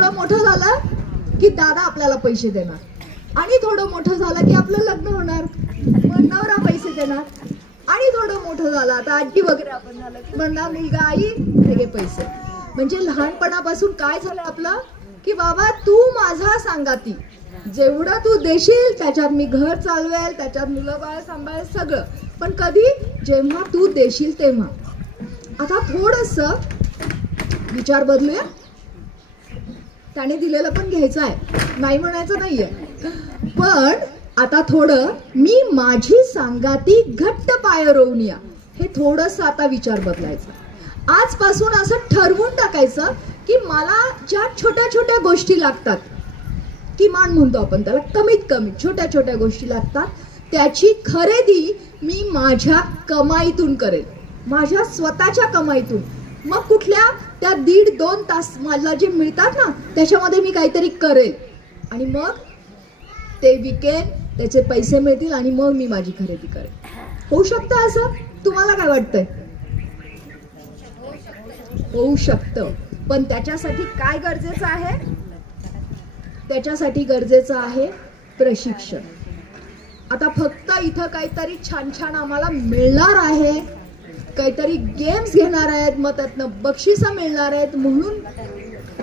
थोडं मोठं झालं की दादा आपल्याला पैसे देणार, आणि थोडं मोठं झालं की आपलं लग्न होणार, मग नवरा पैसे देणार, आणि थोडं मोठं झालं आता आजी वगैरे आपण झालं की म्हणणार मुलगा आई हे घे पैसे. म्हणजे लहानपणापासून काय झालं आपलं की बाबा तू माझा सांगाती, जेवढं तू देशील त्याच्यात मी घर चालवेल, त्याच्यात मुलं बाळ सांभाळेल सगळं, पण कधी जेव्हा तू देशील तेव्हा. आता थोडस विचार बदलूया. त्याने दिलेलं पण घ्यायचं आहे, नाही म्हणायचं नाहीये, पण आता थोडं मी माझी सांगाती घट्ट पाय रोवूया, हे थोडस आता विचार बदलायचा. आजपासून असं ठरवून टाकायचं की मला ज्या छोट्या छोट्या गोष्टी लागतात, किमान म्हणतो आपण त्याला, कमीत कमी छोट्या छोट्या गोष्टी लागतात, त्याची खरेदी मी माझ्या कमाईतून करेल, माझ्या स्वतःच्या कमाईतून. मग कुठल्या त्या 1.5-2 तास मला जे मिळतात ना त्याच्यामध्ये मी काहीतरी करेल, आणि मग ते विकेन, त्याचे पैसे मिळतील, आणि मग मी माझी खरेदी करेन. होऊ शकतं असं? तुम्हाला काय वाटतंय? होऊ शकतं, पण त्याच्यासाठी काय गरजेचं आहे? त्याच्यासाठी गरजेचं आहे प्रशिक्षण. आता फक्त इथं काहीतरी छान छान आम्हाला मिळणार आहे, काहीतरी गेम्स घेणार आहेत, मग त्यातनं बक्षिसं मिळणार आहेत म्हणून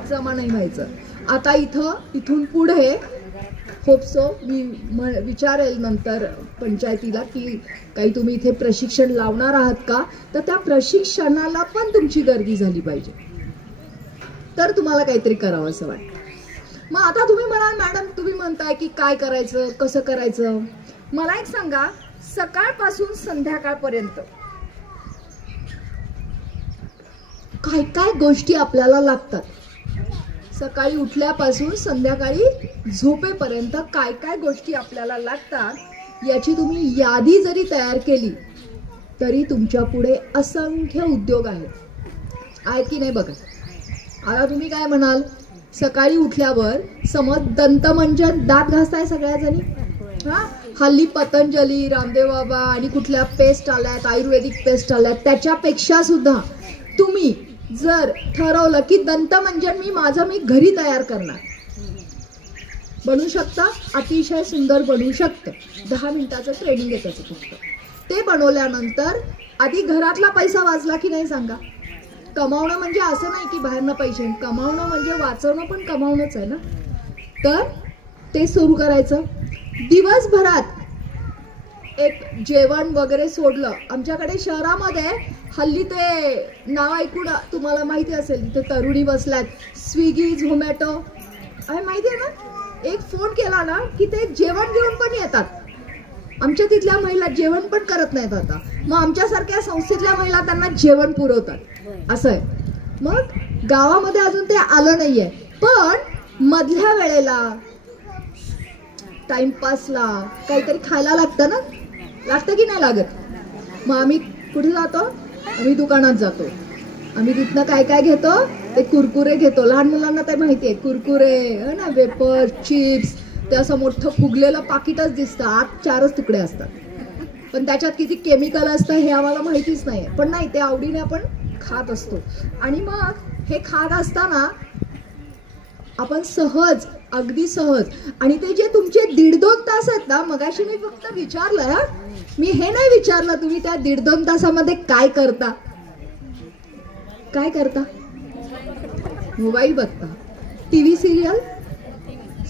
जमा नाही व्हायचं. आता इथून पुढे होप सो मी विचारेल नंतर पंचायतीला की काही तुम्ही इथे प्रशिक्षण लावणार आहात का, तर त्या प्रशिक्षणाला पण तुमची गर्दी झाली पाहिजे, तर तुम्हाला काहीतरी करावं असं वाटतं. मग आता तुम्ही म्हणाल मॅडम तुम्ही म्हणताय की काय करायचं, कसं करायचं. मला एक सांगा, सकाळपासून संध्याकाळपर्यंत काय काय गोष्टी आपल्याला लागतात? सकाळी उठल्यापासून संध्याकाळी झोपेपर्यंत काय काय गोष्टी आपल्याला लागतात याची तुम्ही यादी जरी तयार केली तरी तुमच्या पुढे असंख्य उद्योग आहेत की नाही बघा. आता तुम्ही काय म्हणाल, सकाळी उठल्यावर समज दंतमंजन, दात घासताय सगळ्याजणी, हा हल्ली पतंजली, रामदेव बाबा आणि कुठल्या पेस्ट आल्यात, आयुर्वेदिक पेस्ट आल्यात, त्याच्यापेक्षा सुद्धा तुम्ही जर ठरवलं की दंतमंजन मी घरी तयार करणार, बनवू शकता, अतिशय सुंदर बनवू शकतं. 10 मिनिटाचं ट्रेनिंग आहे त्याचं फक्त. ते बनवल्यानंतर आधी घरातला पैसा वाचला की नाही सांगा. कमावणं म्हणजे असं नाही की बाहेरनं पैसे, कमावणं म्हणजे वाचवणं पण कमावणंच आहे ना. तर ते सुरू करायचं. दिवसभरात एक जेवण वगैरे सोडलं. आमच्याकडे शहरामध्ये हल्ली ते नाव ऐकून तुम्हाला माहिती असेल, तिथे तरुणी बसल्यात, स्विगी, झोमॅटो, आहे माहिती आहे ना. एक फोन केला ना की ते जेवण घेऊन पण येतात. आमच्या तिथल्या महिला जेवण पण करत नाहीत आता, मग आमच्यासारख्या संस्थेतल्या महिला त्यांना जेवण पुरवतात असं आहे. मग गावामध्ये अजून ते आलं नाहीये, पण मधल्या वेळेला टाइमपासला काहीतरी खायला लागतं ना, लागतं की नाही लागत. मग आम्ही कुठे जातो, आम्ही दुकानात जातो. आम्ही तिथनं काय काय घेतो, ते कुरकुरे घेतो. लहान मुलांना तर माहिती आहे कुरकुरे ना, वेपर, चिप्स, ते असं मोठं फुगलेलं पाकिटच दिसतं, आत 4च तुकडे असतात, पण त्याच्यात किती केमिकल असतं हे आम्हाला माहितीच नाही. पण नाही, ते आवडीने आपण खात असतो. आणि मग हे खात असताना आपण सहज, अगदी सहज, आणि ते जे तुमचे 1.5-2 तास आहेत ना, मगाशी मी फक्त विचारलं, मी हे नाही विचारलं तुम्ही त्या 1.5-2 तासामध्ये काय करता. काय करता? मोबाईल बघता, टीव्ही सिरियल.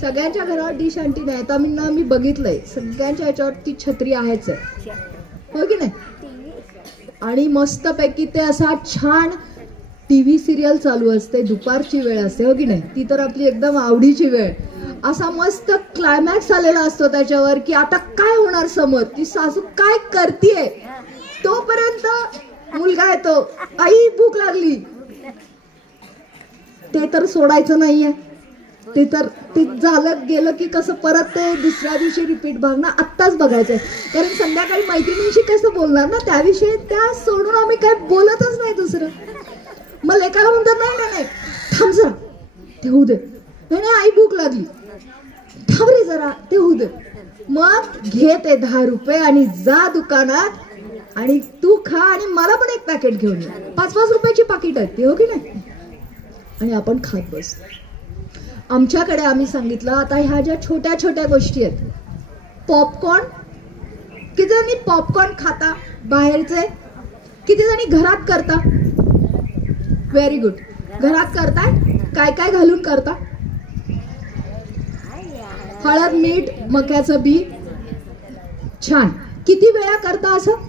सगळ्यांच्या घरावर डिश अँटीना आहे. आता मी बघितलंय सगळ्यांच्या ह्याच्यावर ती छत्री आहेच आहे, हो की नाही. आणि मस्तपैकी ते असा छान टीव्ही सिरियल चालू असते, दुपारची वेळ असते, हो की नाही. ती तर आपली एकदम आवडीची वेळ. असा मस्त क्लायमॅक्स आलेला असतो त्याच्यावर की आता काय होणार समोर, ती सासू काय करतीये. तोपर्यंत मुलगा येतो, आई भूक लागली. ते तर सोडायचं नाहीये. ते तर ते झालं गेलं की कसं परत ते दुसऱ्या दिवशी रिपीट बघणं आत्ताच बघायचंय. कारण संध्याकाळी मैत्रिणींशी कसं बोलणार ना, त्याविषयी त्या सोडून आम्ही काय बोलतच नाही दुसरं. मग लेकाला म्हणतात नाही नाही नाही थांब जरा, ते होऊ दे. नाही नाही आई भूक लागली, थांब रे जरा, ते होऊ दे. मग घे ते 10 रुपये आणि जा दुकानात आणि तू खा आणि मला पण एक पॅकेट घेऊन ये. 5-5 रुपयाची पाकिट आहेत ती, हो की नाही. आणि आपण खात बसतो. आमच्याकडे आम्ही सांगितलं आता ह्या ज्या छोट्या छोट्या गोष्टी आहेत, पॉपकॉर्न, किती जणी पॉपकॉर्न खाता बाहेरचे, किती जणी घरात करता? Very good. घरात करताय, काय काय घालून करता? हळद, मीठ, मक्याचं बी. छान. किती वेळा करता असं?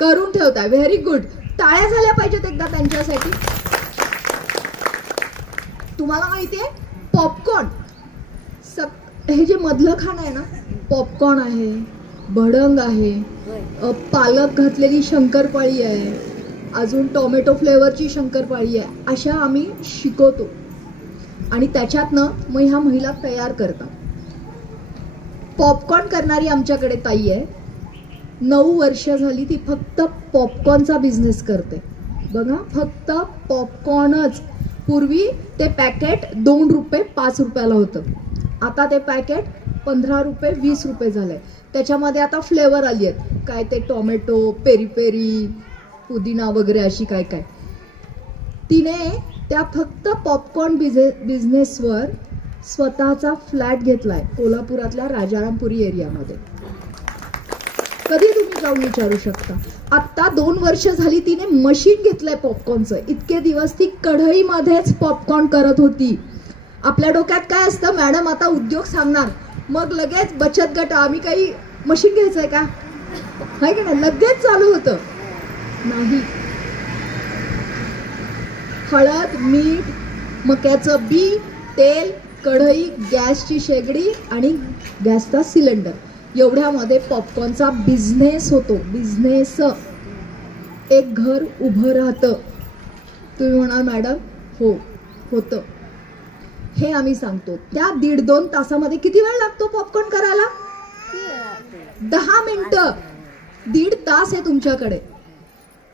करून ठेवता. Very good. टाळ्या झाल्या पाहिजेत एकदा त्यांच्यासाठी. तुम्हाला माहितीये पॉपकॉर्न, हे जे मधलं खाणं आहे ना, पॉपकॉर्न आहे, भडंग आहे, पालक घातलेली शंकरपाळी आहे, अजून टोमॅटो फ्लेवरची शंकरपाळी आहे, अशा आम्ही शिकवतो आणि त्याच्यातनं मग ह्या महिला तयार करतात. पॉपकॉर्न करणारी आमच्याकडे ताई आहे, 9 वर्ष झाली ती फक्त पॉपकॉर्नचा बिझनेस करते. बघा, फक्त पॉपकॉर्नच. पूर्वी ते पॅकेट 2 रुपये 5 रुपयाला होतं, आता ते पॅकेट 15 रुपये 20 रुपये झालंय. त्याच्यामध्ये आता फ्लेवर आली आहेत, काय ते टोमॅटो, पेरी पेरी, पुदिना वगैरे अशी काय काय. तिने त्या फक्त पॉपकॉर्न बिझनेसवर स्वतःचा फ्लॅट घेतलाय कोल्हापुरातल्या राजारामपुरी एरियामध्ये. कधी तुम्ही जाऊन विचारू शकता. आत्ता 2 वर्ष झाली तिने मशीन घेतलंय पॉपकॉर्नचं. इतके दिवस ती कढईमध्येच पॉपकॉर्न करत होती. आपल्या डोक्यात काय असतं, मॅडम आता उद्योग सांगणार, मग लगेच बचत गट, आम्ही काही मशीन घ्यायचंय का, आहे का नाही, लगेच चालू होतं. नाही. हळद, मीठ, मक्याचं बी, तेल, कढई, गॅसची शेगडी आणि गॅसचा सिलेंडर, एवढ्यामध्ये पॉपकॉर्नचा बिझनेस होतो. बिझनेस. एक घर उभं राहतं. तुम्ही म्हणाल मॅडम, हो होतं. हे आम्ही सांगतो. त्या 1.5-2 तासामध्ये किती वेळ लागतो पॉपकॉर्न करायला? 10 मिनिटं. 1.5 तास आहे तुमच्याकडे.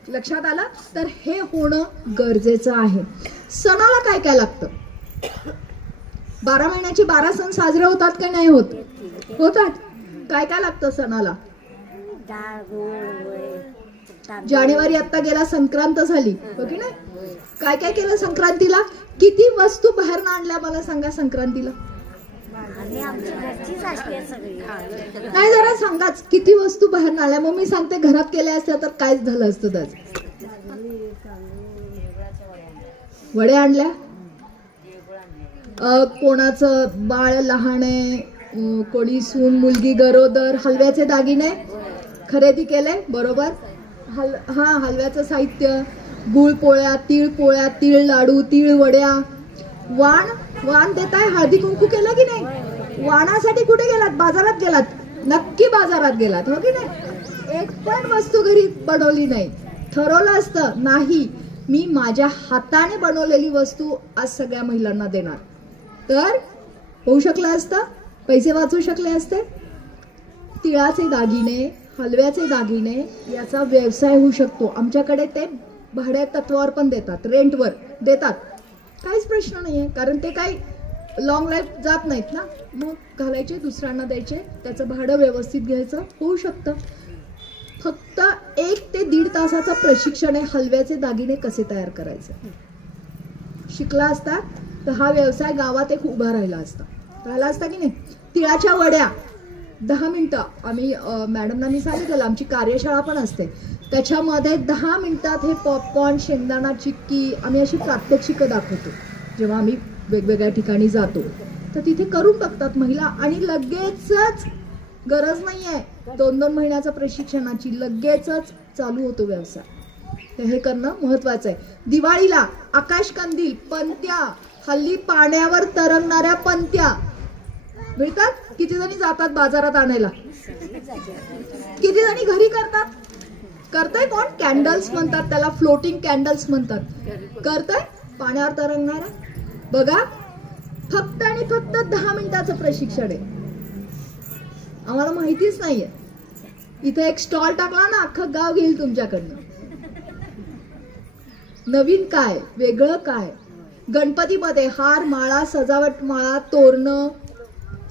लक्षात आलं? तर हे होणं गरजेचं आहे. सणाला काय काय लागतं? 12 महिन्याचे 12 सण साजरे होतात का नाही होत? होतात. काय काय लागतं सणाला? जानेवारी आता गेला, संक्रांत झाली, हो की नाही? काय काय केलं संक्रांतीला? किती वस्तू बाहेर आणल्या मला सांगा संक्रांतीला? नाही, जरा सांगाच किती वस्तू बाहेर आणल्या. मग मी सांगते घरात केल्या असत्या तर कायच झालं असतं. त्याच वड्या आणल्या, कोणाचं बाळ लहान आहे, कोणी सून मुलगी गरोदर, हलव्याचे दागिने खरेदी केले, बरोबर? हलव्याचं साहित्य, गुळ पोळ्या, तीळ लाडू, तीळ वड्या. वाण देताय, हळदी कुंकू केलं की नाही? वाणासाठी कुठे गेलात? बाजारात गेलात? नक्की बाजारात गेलात, हो की नाही? एक पण वस्तू घरी बनवली नाही. ठरवलं असतं, नाही मी माझ्या हाताने बनवलेली वस्तू आज सगळ्या महिलांना देणार, तर होऊ शकलं असतं, पैसे वाचू शकले असते. तिळाचे दागिने, हलव्याचे दागिने याचा व्यवसाय होऊ शकतो. आमच्याकडे ते भाड्या तत्वावर पण देतात, रेंटवर देतात, काहीच प्रश्न नाहीये. कारण ते काही लॉंग लाईफ जात नाहीत ना, मग घालायचे, दुसऱ्यांना द्यायचे, त्याचं भाडं व्यवस्थित घ्यायचं, होऊ शकतं. फक्त 1 ते 1.5 तासाचं प्रशिक्षण आहे हलव्याचे दागिने कसे तयार करायचे. शिकला असता तर हा व्यवसाय गावात एक उभा राहिला असता की नाही? तिळाच्या वड्या 10 मिनिटं. आम्ही मॅडमना मी सांगितलं, आमची कार्यशाळा पण असते, त्याच्यामध्ये 10 मिनिटात हे पॉपकॉर्न, शेंगदाणा चिक्की, आम्ही अशी प्रात्यक्षिकं दाखवतो. जेव्हा आम्ही वेगवेगळ्या ठिकाणी जातो तर तिथे करून बघतात महिला, आणि लगेचच, गरज नाहीये 2-2 महिन्याच्या प्रशिक्षणाची, लगेचच चालू होतो व्यवसाय. तर हे करणं महत्वाचं आहे. दिवाळीला आकाशकंदील, पंत्या, हल्ली पाण्यावर तरंगणाऱ्या पंत्या मिळतात. किती जणी जातात बाजारात आणायला? किती जणी घरी करतात? करताय कोण? कॅन्डल्स म्हणतात त्याला, फ्लोटिंग कॅन्डल्स म्हणतात. करताय पाण्यावर तरंगणाऱ्या. बघा, फक्त आणि फक्त 10 मिनिटाचं प्रशिक्षण आहे. आम्हाला माहितीच नाहीये. इथे एक स्टॉल टाकला ना, अख्खं गाव घेईल तुमच्याकडनं. नवीन काय, वेगळं काय? गणपतीमध्ये हार, माळा, सजावट माळा, तोरणं,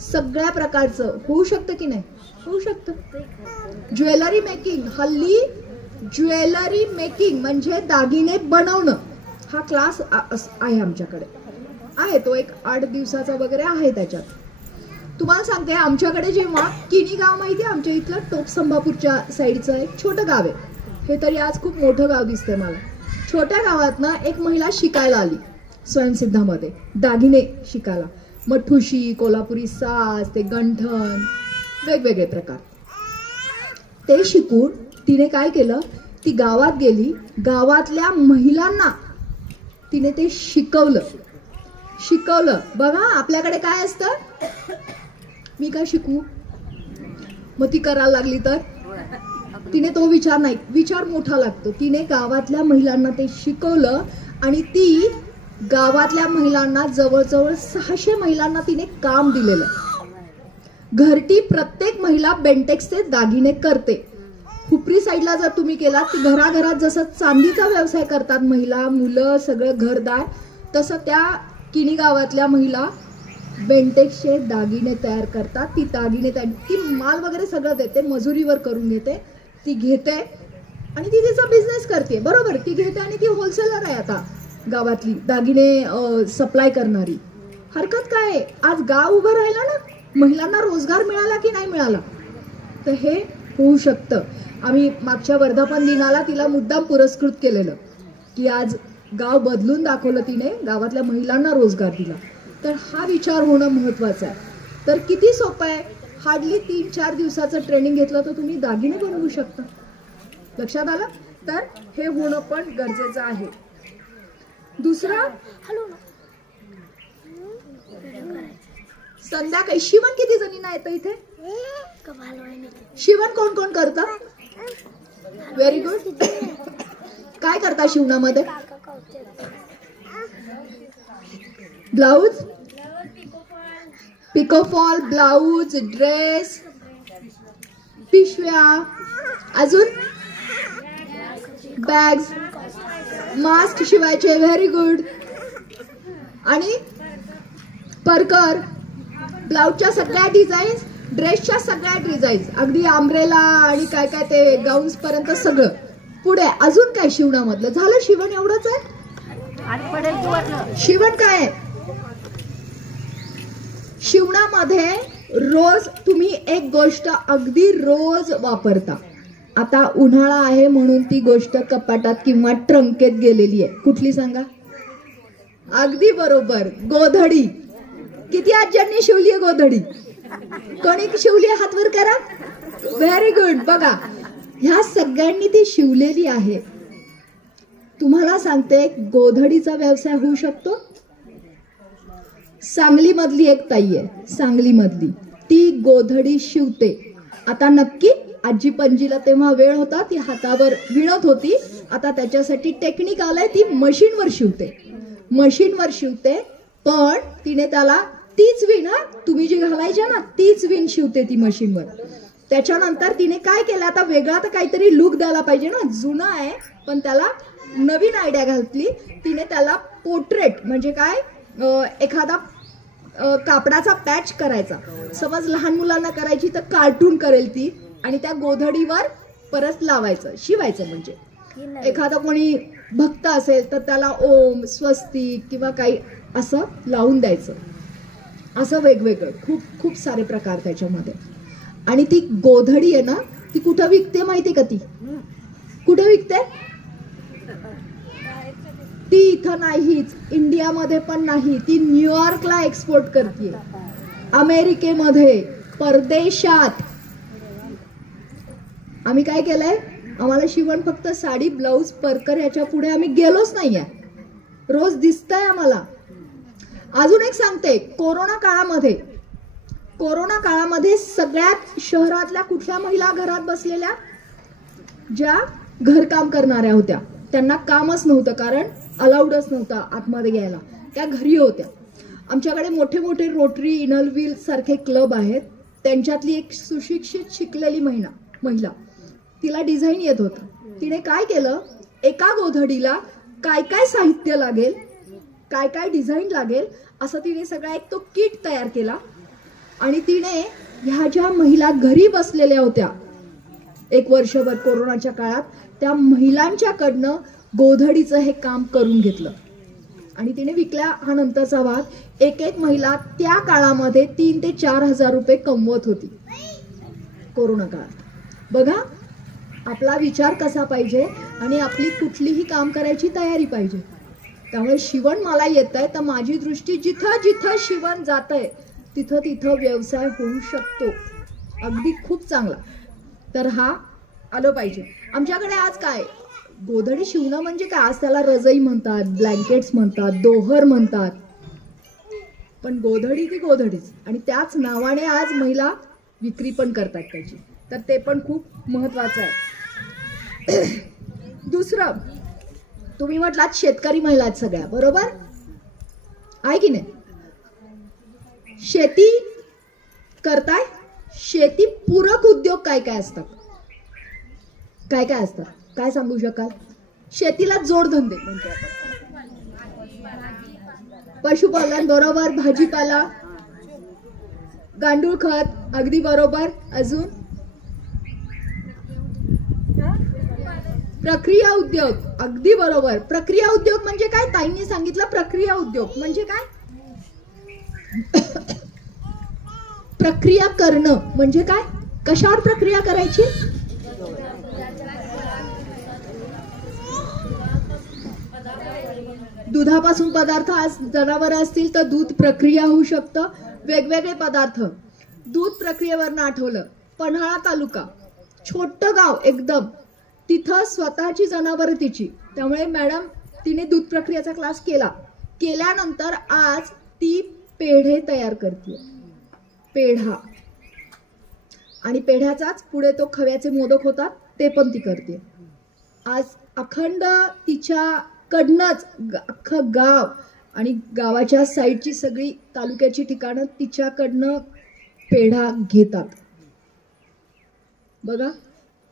सगळ्या प्रकारचं होऊ शकतं की नाही? होऊ शकतं. ज्वेलरी मेकिंग, हल्ली ज्वेलरी मेकिंग म्हणजे दागिने बनवणं, हा क्लास आहे आमच्याकडे, आहे तो एक 8 दिवसाचा वगैरे आहे त्याच्यात. तुम्हाला सांगते, आमच्याकडे जेव्हा किनी गाव माहिती आहे, आमच्या इथलं टोप संभापूरच्या साईडचं एक छोटं गाव आहे. हे तरी आज खूप मोठं गाव दिसतंय मला. छोट्या गावातनं एक महिला शिकायला आली स्वयंसिद्धामध्ये, दागिने शिकायला. मग ठुशी, कोल्हापुरी साज, ते गंठण, वेगवेगळे प्रकार. ते शिकून तिने काय केलं, ती गावात गेली, गावातल्या महिलांना तिने ते शिकवलं. बघा आपल्याकडे काय असतं, मी काय शिकू, मग ती करायला लागली तर तिने तो विचार नाही, विचार मोठा लागतो. तिने गावातल्या महिलांना ते शिकवलं आणि ती गावातल्या महिलांना जवळजवळ 600 महिलांना तिने काम दिलेलं. घरटी प्रत्येक महिला बेंटेक्सचे दागिने करते. हुपरी साईडला जर तुम्ही केलात, ती घराघरात जसं चांदीचा व्यवसाय करतात महिला, मुलं, सगळं घरदार, तसं त्या किनी गावातल्या महिला बेंटेक्सचे दागिने तयार करतात. ती दागिने ती माल वगैरे सगळं देते, मजुरीवर करून घेते, ती घेते आणि ती तिचा बिझनेस करते. बरोबर, ती घेते आणि ती होलसेलर आहे आता गावातली दागिने सप्लाय करणारी. हरकत काय आहे, आज गाव उभं राहिलं ना, महिलांना रोजगार मिळाला की नाही मिळाला, तर हे होऊ शकतं. आम्ही मागच्या वर्धापन दिनाला तिला मुद्दाम पुरस्कृत केलेलं की आज गाव बदलून दाखवलं तिने, गावातल्या महिलांना रोजगार दिला. तर हा विचार होणं महत्वाचं आहे. तर किती सोपं आहे, हार्डली 3-4 दिवसाचं ट्रेनिंग घेतलं तर तुम्ही दागिने बनवू शकता. लक्षात आलं? तर हे होणं पण गरजेचं आहे. दुसरा, संध्याकाळी शिवण किती जणींना येतं इथे? शिवण कोण कोण करतं? Very good. काय करता शिवणामध्ये? ब्लाऊज, पिकोफॉल, ब्लाऊज, ड्रेस, पिशव्या, अजून बॅग्स, मास्क शिवायचे. Very good. आणि परकर, ब्लाऊजच्या सगळ्या डिझाईन्स, ड्रेसच्या सगळ्या डिझाईन्स, अगदी आंब्रेला आणि काय काय ते गाऊन्स पर्यंत सगळं. पुढे अजून काय शिवणामधलं? झालं शिवण, एवढंच आहे. शिवण काय आहे? शिवणामध्ये रोज तुम्ही एक गोष्ट अगदी रोज वापरता. आता उन्हाळा आहे म्हणून ती गोष्ट कपाटात किंवा ट्रंकेत गेलेली आहे. कुठली सांगा? अगदी बरोबर, गोधडी. किती आज्यांनी शिवली आहे गोधडी? कोणी शिवली आहे? हात वर करा. Very good. बघा, ह्या सगळ्यांनी ती शिवलेली आहे. तुम्हाला सांगते, गोधडीचा व्यवसाय होऊ शकतो. सांगली मधली एक ताई आहे, सांगली मधली, ती गोधडी शिवते. आता नक्की आजी पणजीला तेव्हा वेळ होता, ती हातावर विणत होती. आता त्याच्यासाठी टेक्निक आलंय, ती मशीनवर शिवते. पण तिने त्याला तीच विण, तुम्ही जी घालायच्या ना तीच विण शिवते ती मशीनवर. त्याच्यानंतर तिने काय केलं, आता वेगळा तर काहीतरी लुक द्यायला पाहिजे ना, जुना आहे पण त्याला नवीन आयडिया घातली तिने. त्याला पोर्ट्रेट म्हणजे काय, एखादा कापडाचा पॅच करायचा. समज लहान मुलांना करायची तर कार्टून करेल ती, आणि त्या गोधडीवर परत लावायचं, शिवायचं. म्हणजे एखादा कोणी भक्त असेल तर त्याला ओम, स्वस्तिक किंवा काही असं लावून द्यायचं. असं वेगवेगळं खूप खूप सारे प्रकार त्याच्यामध्ये. आणि ती गोधडी आहे ना, ती कुठं विकते माहिती का? ती कुठं विकते? ती इथं नाहीच, इंडियामध्ये पण नाही. ती न्यूयॉर्कला एक्सपोर्ट करते, अमेरिकेमध्ये, परदेशात. आम्ही काय केलंय, आम्हाला शिवण फक्त साडी, ब्लाऊज, परकर याच्या पुढे आम्ही गेलोच नाहीये. रोज दिसतंय आम्हाला. अजून एक सांगते, कोरोना काळामध्ये सगळ्यात शहरातल्या कुठल्या महिला घरात बसलेल्या? ज्या घरकाम करणाऱ्या होत्या. त्यांना कामच नव्हतं, कारण अलाउडच नव्हता आतमध्ये यायला, त्या घरी होत्या. आमच्याकडे मोठे मोठे रोटरी, इनलव्हील सारखे क्लब आहेत. त्यांच्यातली एक सुशिक्षित शिकलेली महिला, तिला डिझाईन येत होतं. तिने काय केलं, एका गोधडीला काय काय साहित्य लागेल, काय काय डिझाईन लागेल, असं तिने सगळा एक तो किट तयार केला. आणि तिने ह्या ज्या महिला घरी बसलेल्या होत्या एक वर्षभर कोरोनाच्या काळात, त्या महिलांच्याकडनं गोधडीचं हे काम करून घेतलं आणि तिने विकल्या. हा नंतरचा भाग. एक एक महिला त्या काळामध्ये 3,000 ते 4,000 रुपये कमवत होती कोरोना काळात. बघा आपला विचार कसा पाहिजे आणि आपली कुठलीही काम करायची तयारी पाहिजे. त्यामुळे शिवण मला येत आहे तर माझी दृष्टी जिथं जिथं शिवण जात आहे तिथं तिथं व्यवसाय होऊ शकतो, अगदी खूप चांगला. तर हा आलं पाहिजे. आमच्याकडे आज काय गोधडी शिवणं म्हणजे काय, आज त्याला रजई म्हणतात, ब्लँकेट्स म्हणतात, दोहर म्हणतात, पण गोधडी ती गोधडीच आणि त्याच नावाने आज महिला विक्री पण करतात त्याची. तर ते पण खूप महत्वाचं आहे. दुसरं, तुम्ही म्हटलात शेतकरी महिला आहेत सगळ्या, बरोबर आहे की नाही? शेती करताय, शेती पूरक उद्योग काय काय असतात, काय काय असतात, काय सांगू शकाल? शेतीला जोडधंदे म्हणतो आपण. पशुपालन बरोबर, भाजीपाला, गांडूळ खत अगदी बरोबर. अजून प्रक्रिया उद्योग अगदी बरोबर. प्रक्रिया उद्योग म्हणजे काय? ताईंनी सांगितलं. प्रक्रिया उद्योग म्हणजे काय? प्रक्रिया करणं म्हणजे काय? कशावर प्रक्रिया करायची? दुधापासून पदार्थ, आज जनावर असतील तर दूध प्रक्रिया होऊ शकतं. वेगवेगळे पदार्थ. दूध प्रक्रियेवरनं आठवलं, पन्हाळा तालुका छोटं गाव एकदम, तिथं स्वतःची जनावर तिची, त्यामुळे मॅडम तिने दूध प्रक्रियेचा क्लास केला. केल्यानंतर आज ती पेढे तयार करते, पेढा, आणि पेढ्याचाच पुढे तो खव्याचे मोदक होतात ते पण ती करते. आज अखंड तिच्याकडनंच अख्खं गाव आणि गावाच्या साईडची सगळी तालुक्याची ठिकाणं तिच्याकडनं पेढा घेतात. बघा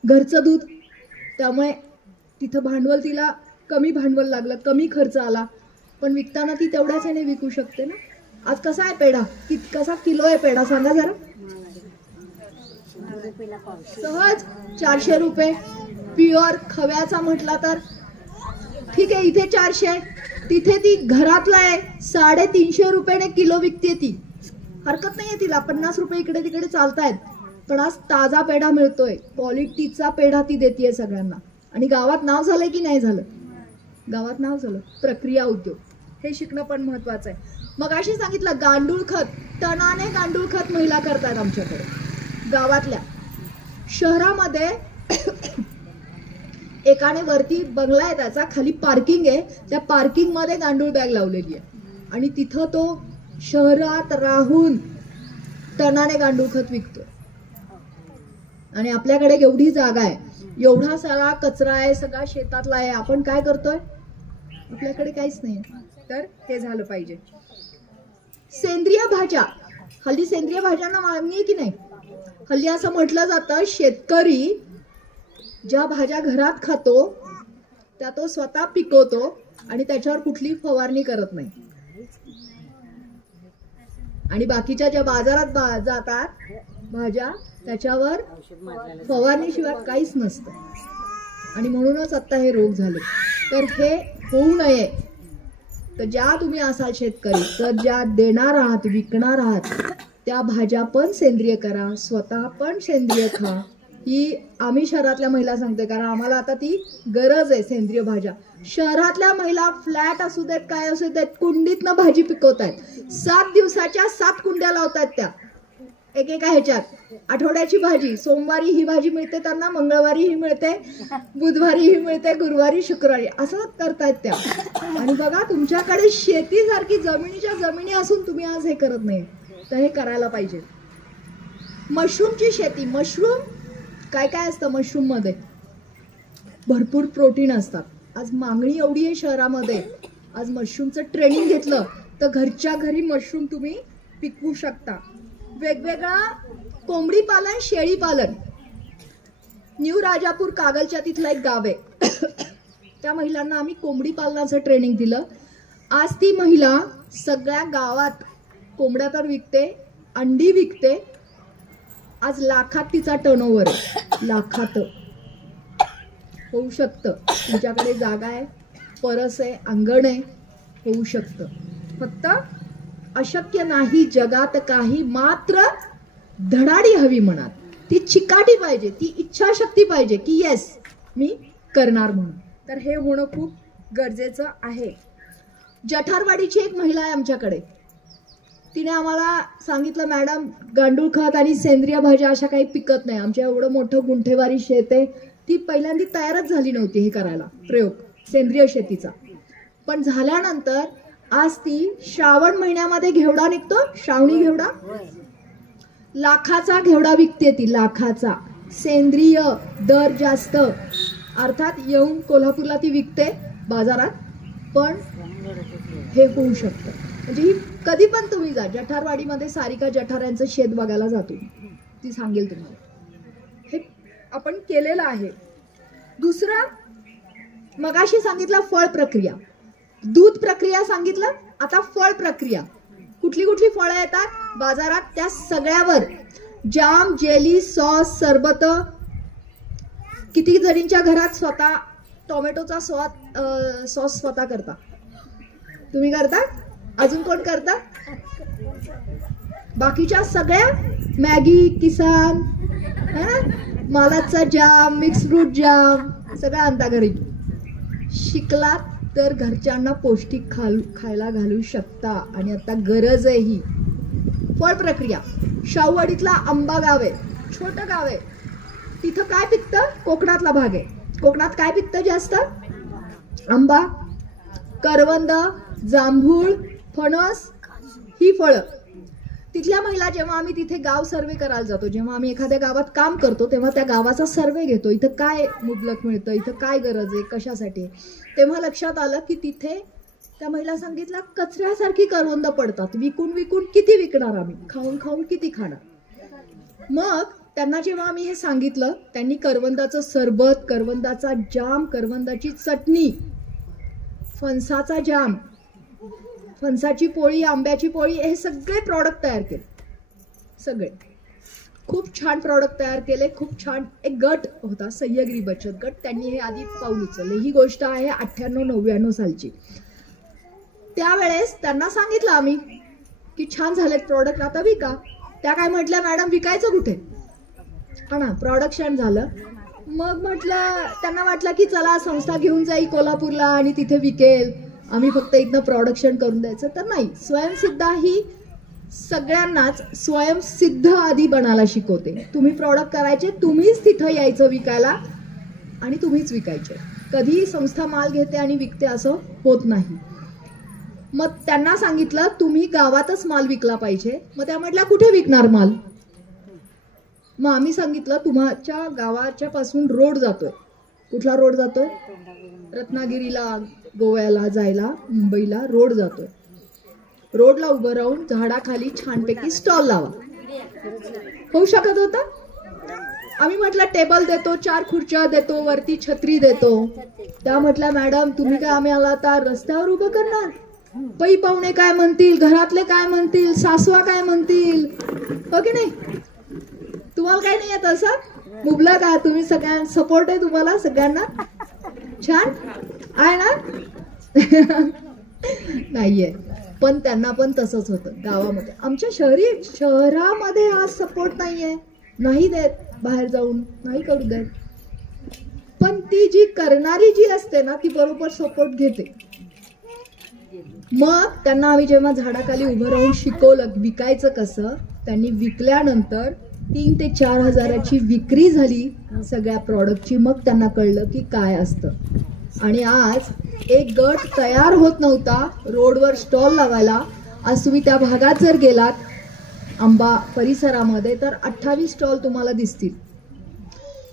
घरचं दूध, त्यामुळे तिथं भांडवल, तिला कमी भांडवल लागलं, कमी खर्च आला, पण विकताना ती तेवढ्याच याने विकू शकते ना. आज कसा आहे पेढा, कसा किलो आहे पेढा सांगा जरा? सहज 400 रुपये. प्युअर खव्याचा म्हटला तर ठीक आहे, इथे 400, तिथे ती घरातला आहे 350 रुपयाने किलो विकते ती. हरकत नाहीये तिला, 50 रुपये इकडे तिकडे चालतायत, पण आज ताजा पेढा मिळतोय, क्वालिटीचा पेढा ती देते सगळ्यांना. आणि गावात नाव झालंय की नाही झालं? गावात नाव झालं. प्रक्रिया उद्योग हे शिकणं पण महत्वाचं आहे. मग अशी सांगितलं गांडूळ खत, टनाने गांडूळ खत महिला करतात आमच्याकडे गावातल्या. शहरामध्ये एकाने वरती बंगला आहे त्याचा, खाली पार्किंग आहे, त्या पार्किंग मध्ये गांडूळ बॅग लावलेली आहे आणि तिथं तो शहरात राहून टनाने गांडूळ खत विकतो. आणि आपल्याकडे एवढी जागा आहे, एवढा सारा कचरा आहे, सगळा शेतातला आहे, आपण काय करतोय? आपल्याकडे काहीच नाही. तर हे झालं पाहिजे. सेंद्रिय भाज्या, हल्ली सेंद्रिय भाज्यांना मागणी आहे की नाही? हल्ली असं म्हटलं जातं शेतकरी ज्या भाज्या घरात खातो त्या तो स्वतः पिकवतो आणि त्याच्यावर कुठली फवारणी करत नाही, आणि बाकीच्या ज्या बाजारात जातात भाज्या त्याच्यावर फवारणीशिवाय काहीच नसतं. आणि म्हणूनच आता हे रोग झाले. तर हे होऊ नये तर ज्या तुम्ही असाल शेतकरी, तर ज्या देणार आहात, विकणार आहात, त्या भाज्या पण सेंद्रिय करा, स्वतः पण सेंद्रिय खा. ही आम्ही शहरातल्या महिला सांगतोय, कारण आम्हाला आता ती गरज आहे सेंद्रिय भाज्या. शहरातल्या महिला फ्लॅट असू देत काय असू देत, कुंडीतनं भाजी पिकवतायत. 7 दिवसाच्या 7 कुंड्या लावतायत त्या एकेका ह्याच्यात. आठवड्याची भाजी, सोमवारी ही भाजी मिळते त्यांना, मंगळवारी ही मिळते, बुधवारी ही मिळते, गुरुवारी, शुक्रवारी, असं करतायत त्या. आणि बघा तुमच्याकडे शेतीसारखी जमिनीच्या जमिनी असून तुम्ही आज हे करत नाही, तर हे करायला पाहिजे. मशरूमची शेती. मशरूम काय काय असतं मशरूम मध्ये? भरपूर प्रोटीन असतात. आज मागणी एवढी आहे शहरामध्ये, आज मशरूमचं ट्रेनिंग घेतलं तर घरच्या घरी मशरूम तुम्ही पिकवू शकता. वेगवेगळा कोंबडी पालन, शेळी पालन. न्यू राजापूर कागलच्या तिथलं एक गाव आहे, त्या महिलांना आम्ही कोंबडी पालनाचं ट्रेनिंग दिलं. आज ती महिला सगळ्या गावात कोंबड्या तर विकते, अंडी विकते. आज लाखात तिचा टर्नओव्हर आहे, लाखात. होऊ शकतं. तुमच्याकडे जागा आहे, परस आहे, अंगण आहे, होऊ शकतं. फक्त अशक्य नाही जगात काही, मात्र धडाडी हवी मनात. ती चिकाटी पाहिजे, ती इच्छाशक्ती पाहिजे की येस मी करणार म्हणून. तर हे होणं खूप गरजेचं आहे. जठारवाडीची एक महिला आहे आमच्याकडे. तिने आम्हाला सांगितलं, मॅडम गांडूळ खत आणि सेंद्रिय भाज्या अशा काही पिकत नाही, आमच्या एवढं मोठं गुंठेवारी शेत आहे. ती पहिल्यांदा तयारच झाली नव्हती हे करायला प्रयोग सेंद्रिय शेतीचा. पण झाल्यानंतर आज ती श्रावण महिन्यामध्ये घेवडा निघतो, श्रावणी घेवडा, लाखाचा घेवडा विकते ती, लाखाचा. सेंद्रिय, दर जास्त, अर्थात येऊन कोल्हापूरला ती विकते बाजारात. पण हे होऊ शकतं. म्हणजे ही कधी पण तुम्ही जा, जठारवाडीमध्ये सारिका जठार शेत बघायला जातो, ती सांगेल तुम्हाला. हे आपण केलेलं आहे. दुसरं, मगाशी सांगितलं फळ प्रक्रिया, दूध प्रक्रिया सांगितलं, आता फळ प्रक्रिया. कुठली कुठली फळं येतात बाजारात, त्या सगळ्यावर जाम, जेली, सॉस, सरबत. किती जणींच्या घरात स्वतः टोमॅटोचा सॉस स्वतः करता? तुम्ही करता? अजून कोण करता? बाकीच्या सगळ्या मॅगी, किसान, मालाचा जाम, मिक्स फ्रूट जाम सगळं आणता घरी. शिकलात तर घरच्यांना पौष्टिक खायला घालू शकता. आणि आता गरज आहे ही. फळ प्रक्रिया, शाहूवाडीतला आंबा गाव आहे, छोटं गाव आहे. तिथं काय पिकतं? कोकणातला भाग आहे. कोकणात काय पिकतं जास्त? आंबा, करवंद, जांभूळ, फणस, ही फळं. तिथल्या महिला, जेव्हा आम्ही तिथे गाव सर्वे करायला जातो, जेव्हा आम्ही एखाद्या गावात काम करतो, तेव्हा त्या गावाचा सर्वे घेतो, इथं काय मुबलक मिळतं, इथं काय गरज आहे, कशासाठी. तेव्हा लक्षात आलं की तिथे त्या महिला सांगितलं, कचऱ्यासारखी करवंद पडतात, विकून विकून किती विकणार आम्ही, खाऊन खाऊन किती खाणार. मग त्यांना जेव्हा आम्ही हे सांगितलं, त्यांनी करवंदाचं सरबत, करवंदाचा जाम, करवंदाची चटणी, फणसाचा जाम, फणसाची पोळी, आंब्याची पोळी, हे सगळे प्रॉडक्ट तयार केले. सगळे खूप छान प्रॉडक्ट तयार केले. खूप छान. एक गट होता, सह्याद्री बचत गट, त्यांनी हे आधी पाऊल उचलले. ही गोष्ट आहे 98-99 सालची. त्यावेळेस त्यांना सांगितलं आम्ही की छान झालेत प्रॉडक्ट, आता विका. त्या काय म्हटल्या, मॅडम विकायचं कुठे? हा ना, प्रोडक्शन झालं. मग म्हटलं, त्यांना वाटलं की चला संस्था घेऊन जाईल कोल्हापूरला आणि तिथे विकेल, आम्ही फक्त इथनं प्रोडक्शन करून द्यायचं. तर नाही, स्वयंसिद्धा ही सगळ्यांनाच स्वयंसिद्ध आधी बनायला शिकवते. तुम्ही प्रॉडक्ट करायचे, तुम्हीच तिथं यायचं विकायला आणि तुम्हीच विकायचे. कधीही संस्था माल घेते आणि विकते असं होत नाही. मग त्यांना सांगितलं तुम्ही गावातच माल विकला पाहिजे. मग त्या म्हटल्या कुठे विकणार माल? मग आम्ही सांगितलं तुमच्या गावाच्या पासून रोड जातोय. कुठला रोड जातोय? रत्नागिरीला, गोव्याला जायला, मुंबईला रोड जातोय. रोडला उभं राहून झाडाखाली छानपैकी स्टॉल लावा. होऊ शकत होतं? आम्ही म्हटलं टेबल देतो, 4 खुर्च्या देतो, वरती छत्री देतो. त्या म्हटल्या मॅडम तुम्ही काय आम्हाला आता रस्त्यावर उभं करणार? पै पाहुणे काय म्हणतील, घरातले काय म्हणतील, सासवा काय म्हणतील, हो की नाही? तुम्हाला काय नाही येत असं? मुबला का तुम्ही सगळ्यांना सपोर्ट आहे, तुम्हाला सगळ्यांना छान आहे ना? नाहीये, पण त्यांना पण तसंच होतं गावामध्ये. आमच्या शहरामध्ये हा सपोर्ट नाहीये, नाही देत, बाहेर जाऊन नाही करू देत. पण ती जी करणारी जी असते ना, ती बरोबर सपोर्ट घेते. मग त्यांना आम्ही जेव्हा झाडाखाली उभं राहून शिकवलं विकायचं कसं, त्यांनी विकल्यानंतर 3 ते 4 हजाराची विक्री झाली सगळ्या प्रॉडक्टची. मग त्यांना कळलं की काय असतं. आणि आज एक गट तयार होत नव्हता रोडवर स्टॉल लावायला. आज तुम्ही त्या भागात जर गेलात आंबा परिसरामध्ये तर 28 स्टॉल तुम्हाला दिसतील.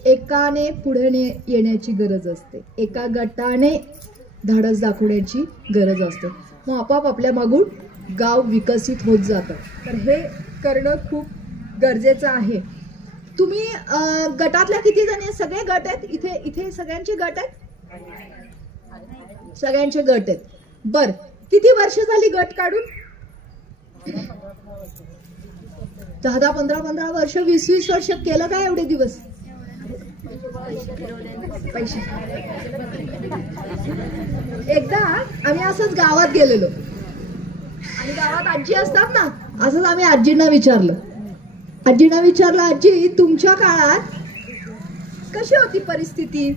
एकाने पुढे येण्याची गरज असते, एका गटाने धाडस दाखवण्याची गरज असते. मग आपाप आपल्या मागून गाव विकसित होत जातं. तर हे करणं खूप गरजेचं आहे. तुम्ही गटातल्या किती जणी? सगळे गट आहेत इथे? इथे सगळ्यांचे गट आहेत? सगळ्यांचे गट आहेत. बर, किती वर्ष झाली गट काढून? 10-15 वर्ष, 20-20 वर्ष केलं काय एवढे दिवस? पैसे. एकदा आम्ही असंच गावात गेलेलो आणि गावात आजी असतात ना, असंच आम्ही आजींना विचारलं, आजी तुमच्या काळात कशी होती परिस्थिती,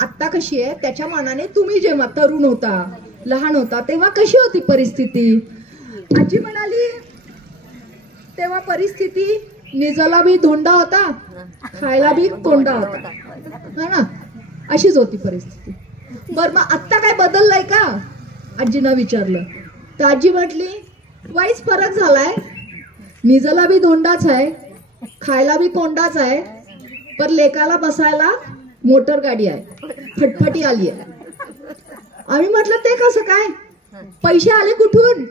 आत्ता कशी आहे, त्याच्या मानाने तुम्ही जेव्हा तरुण होता, लहान होता, तेव्हा कशी होती परिस्थिती. आजी म्हणाली, तेव्हा परिस्थिती निजाला बी धोंडा होता, खायला बी कोंडा होता, हा ना, अशीच होती परिस्थिती. बर मग आत्ता काय बदललंय का, आजींना विचारलं. तर आजी म्हटली, वाईच फरक झालाय, निजाला बी धोंडाच आहे, खायला बी कोंडाच आहे, पर लेकाला बसायला मोटर गाडी आहे, फटफटी आली आहे. आम्ही म्हटलं ते कसं काय, पैसे आले कुठून.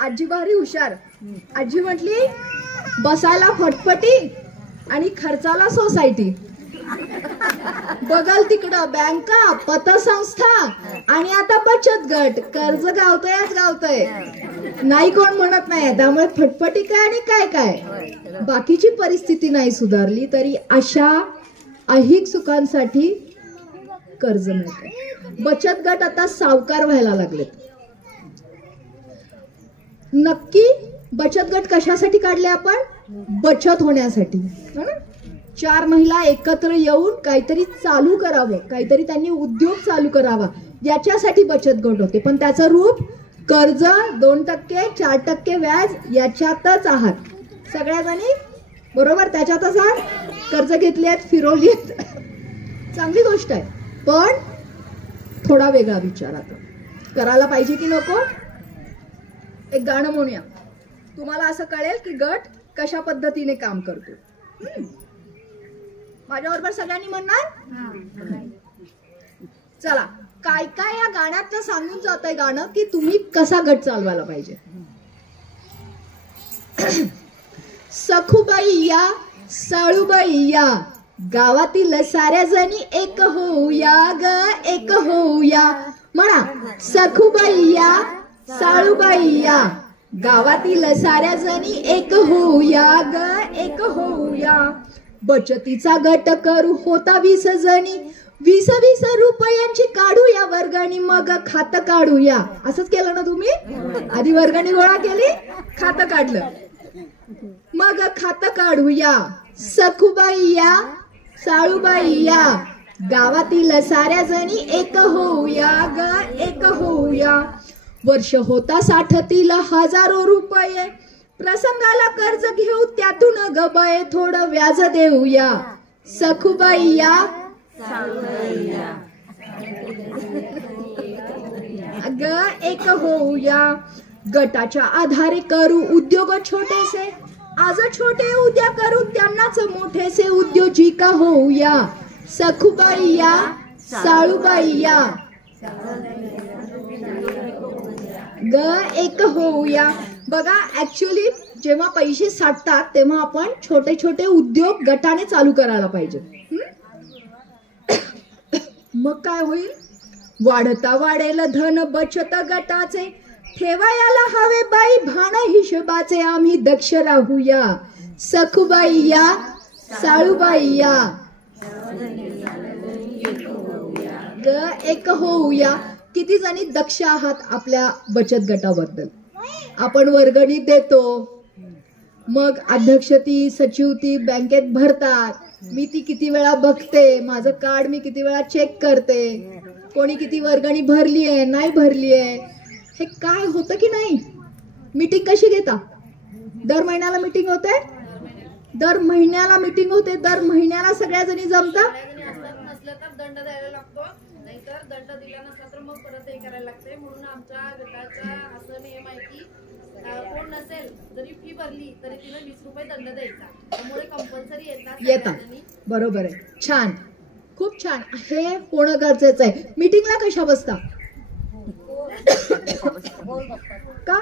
आजी भारी हुशार. आजी म्हटली, बसायला फटफटी आणि खर्चाला सोसायटी. बघाल तिकडं बँका, पतसंस्था आणि आता बचत गट, कर्ज गावतंय, नाही कोण म्हणत नाही. त्यामुळे फटफटी काय आणि काय काय, बाकीची परिस्थिती नाही सुधारली तरी अशा ऐहिक सुखांसाठी कर्ज मिळते. बचत गट आता सावकार व्हायला लागलेत. नक्की बचत गट कशासाठी काढले आपण, बचत होण्यासाठी. 4 महिला एकत्र येऊन काहीतरी चालू करावं, काहीतरी त्यांनी उद्योग चालू करावा, याच्यासाठी बचत गट होते. पण त्याचं रूप कर्ज 2%, 4% व्याज याच्यातच आहात सगळ्या जणी, बरोबर, त्याच्यातच आहात. कर्ज घेतली आहेत, फिरवली आहेत, चांगली गोष्ट आहे, पण थोडा वेगळा विचार आता करायला पाहिजे की नको. एक गाणं म्हणूया, तुम्हाला असं कळेल की गट कशा पद्धतीने काम करतो. माझ्याबरोबर सगळ्यांनी म्हणणार. चला, काय काय या गाण्यातनं सांगून जात आहे गाणं की तुम्ही कसा गट चालवायला पाहिजे. सखूबाई या, साळूबाई या, गावातील साऱ्या जणी एक होऊया ग, एक होऊया. म्हणा, सखूबाई या, साळूबाई या, गावातील साऱ्या जणी एक होऊया ग, एक होऊया. बचतीचा गट करू होता 20 जणी, 20 रुपयांची काढूया वर्गणी, मग खातं काढूया. असंच केलं ना तुम्ही, आधी वर्गणी गोळा केली, खातं काढलं, मग खातं काढूया. सखूबाई या, साळूबाई या, गावातील साऱ्या जणी एक होऊया ग, एक होऊया. वर्ष होता 60 हजारो रुपये, प्रसंगाला कर्ज घेऊ त्यातून ग बाय, थोडं व्याज देऊया. सखूबाई या, ग एक होऊया. गटाच्या आधारे करू उद्योग छोटेसे, आज छोटे उद्या करू त्यांनाच मोठेसे, उद्योजिका होऊया. सखूबाई या, साळूबाई या, ग एक होऊया. बघा, ऍक्च्युअली जेव्हा पैसे साठतात तेव्हा आपण छोटे छोटे उद्योग गटाने चालू करायला पाहिजे. मग काय होईल, वाढता वाढेल धन बचत गटाचे, ठेवायला हवे बाई भान हिशोबाचे, आम्ही दक्ष राहूया. सखूबाई या, साळूबाई या, ग एक होऊया. किती जणी दक्ष आहात आपल्या बचत गटाबद्दल. आपण वर्गणी देतो, मग अध्यक्ष ती, सचिव ती बँकेत भरतात, मी ती किती वेळा बघते, माझं कार्ड मी किती वेळा चेक करते, कोणी किती वर्गणी भरली आहे नाही भरली आहे. हे काय होतं की नाही. मीटिंग कशी घेता, दर महिन्याला मीटिंग होते, दर महिन्याला मीटिंग होते, दर महिन्याला सगळ्या जणी जमतात. दंड द्यायला लागतो, नाहीतर दंड दिला नसला तर मग परत हे करायला लागते. म्हणून आमच्या गटाचा असं नियम आहे की कोण नसेल जरी फी भरली तरी तिला 20 रुपये दंड द्यायचा. त्यामुळे कंपल्सरी येतात. बरोबर आहे, छान, खूप छान. हे होणं गरजेचं आहे. मीटिंगला कशा बसता का,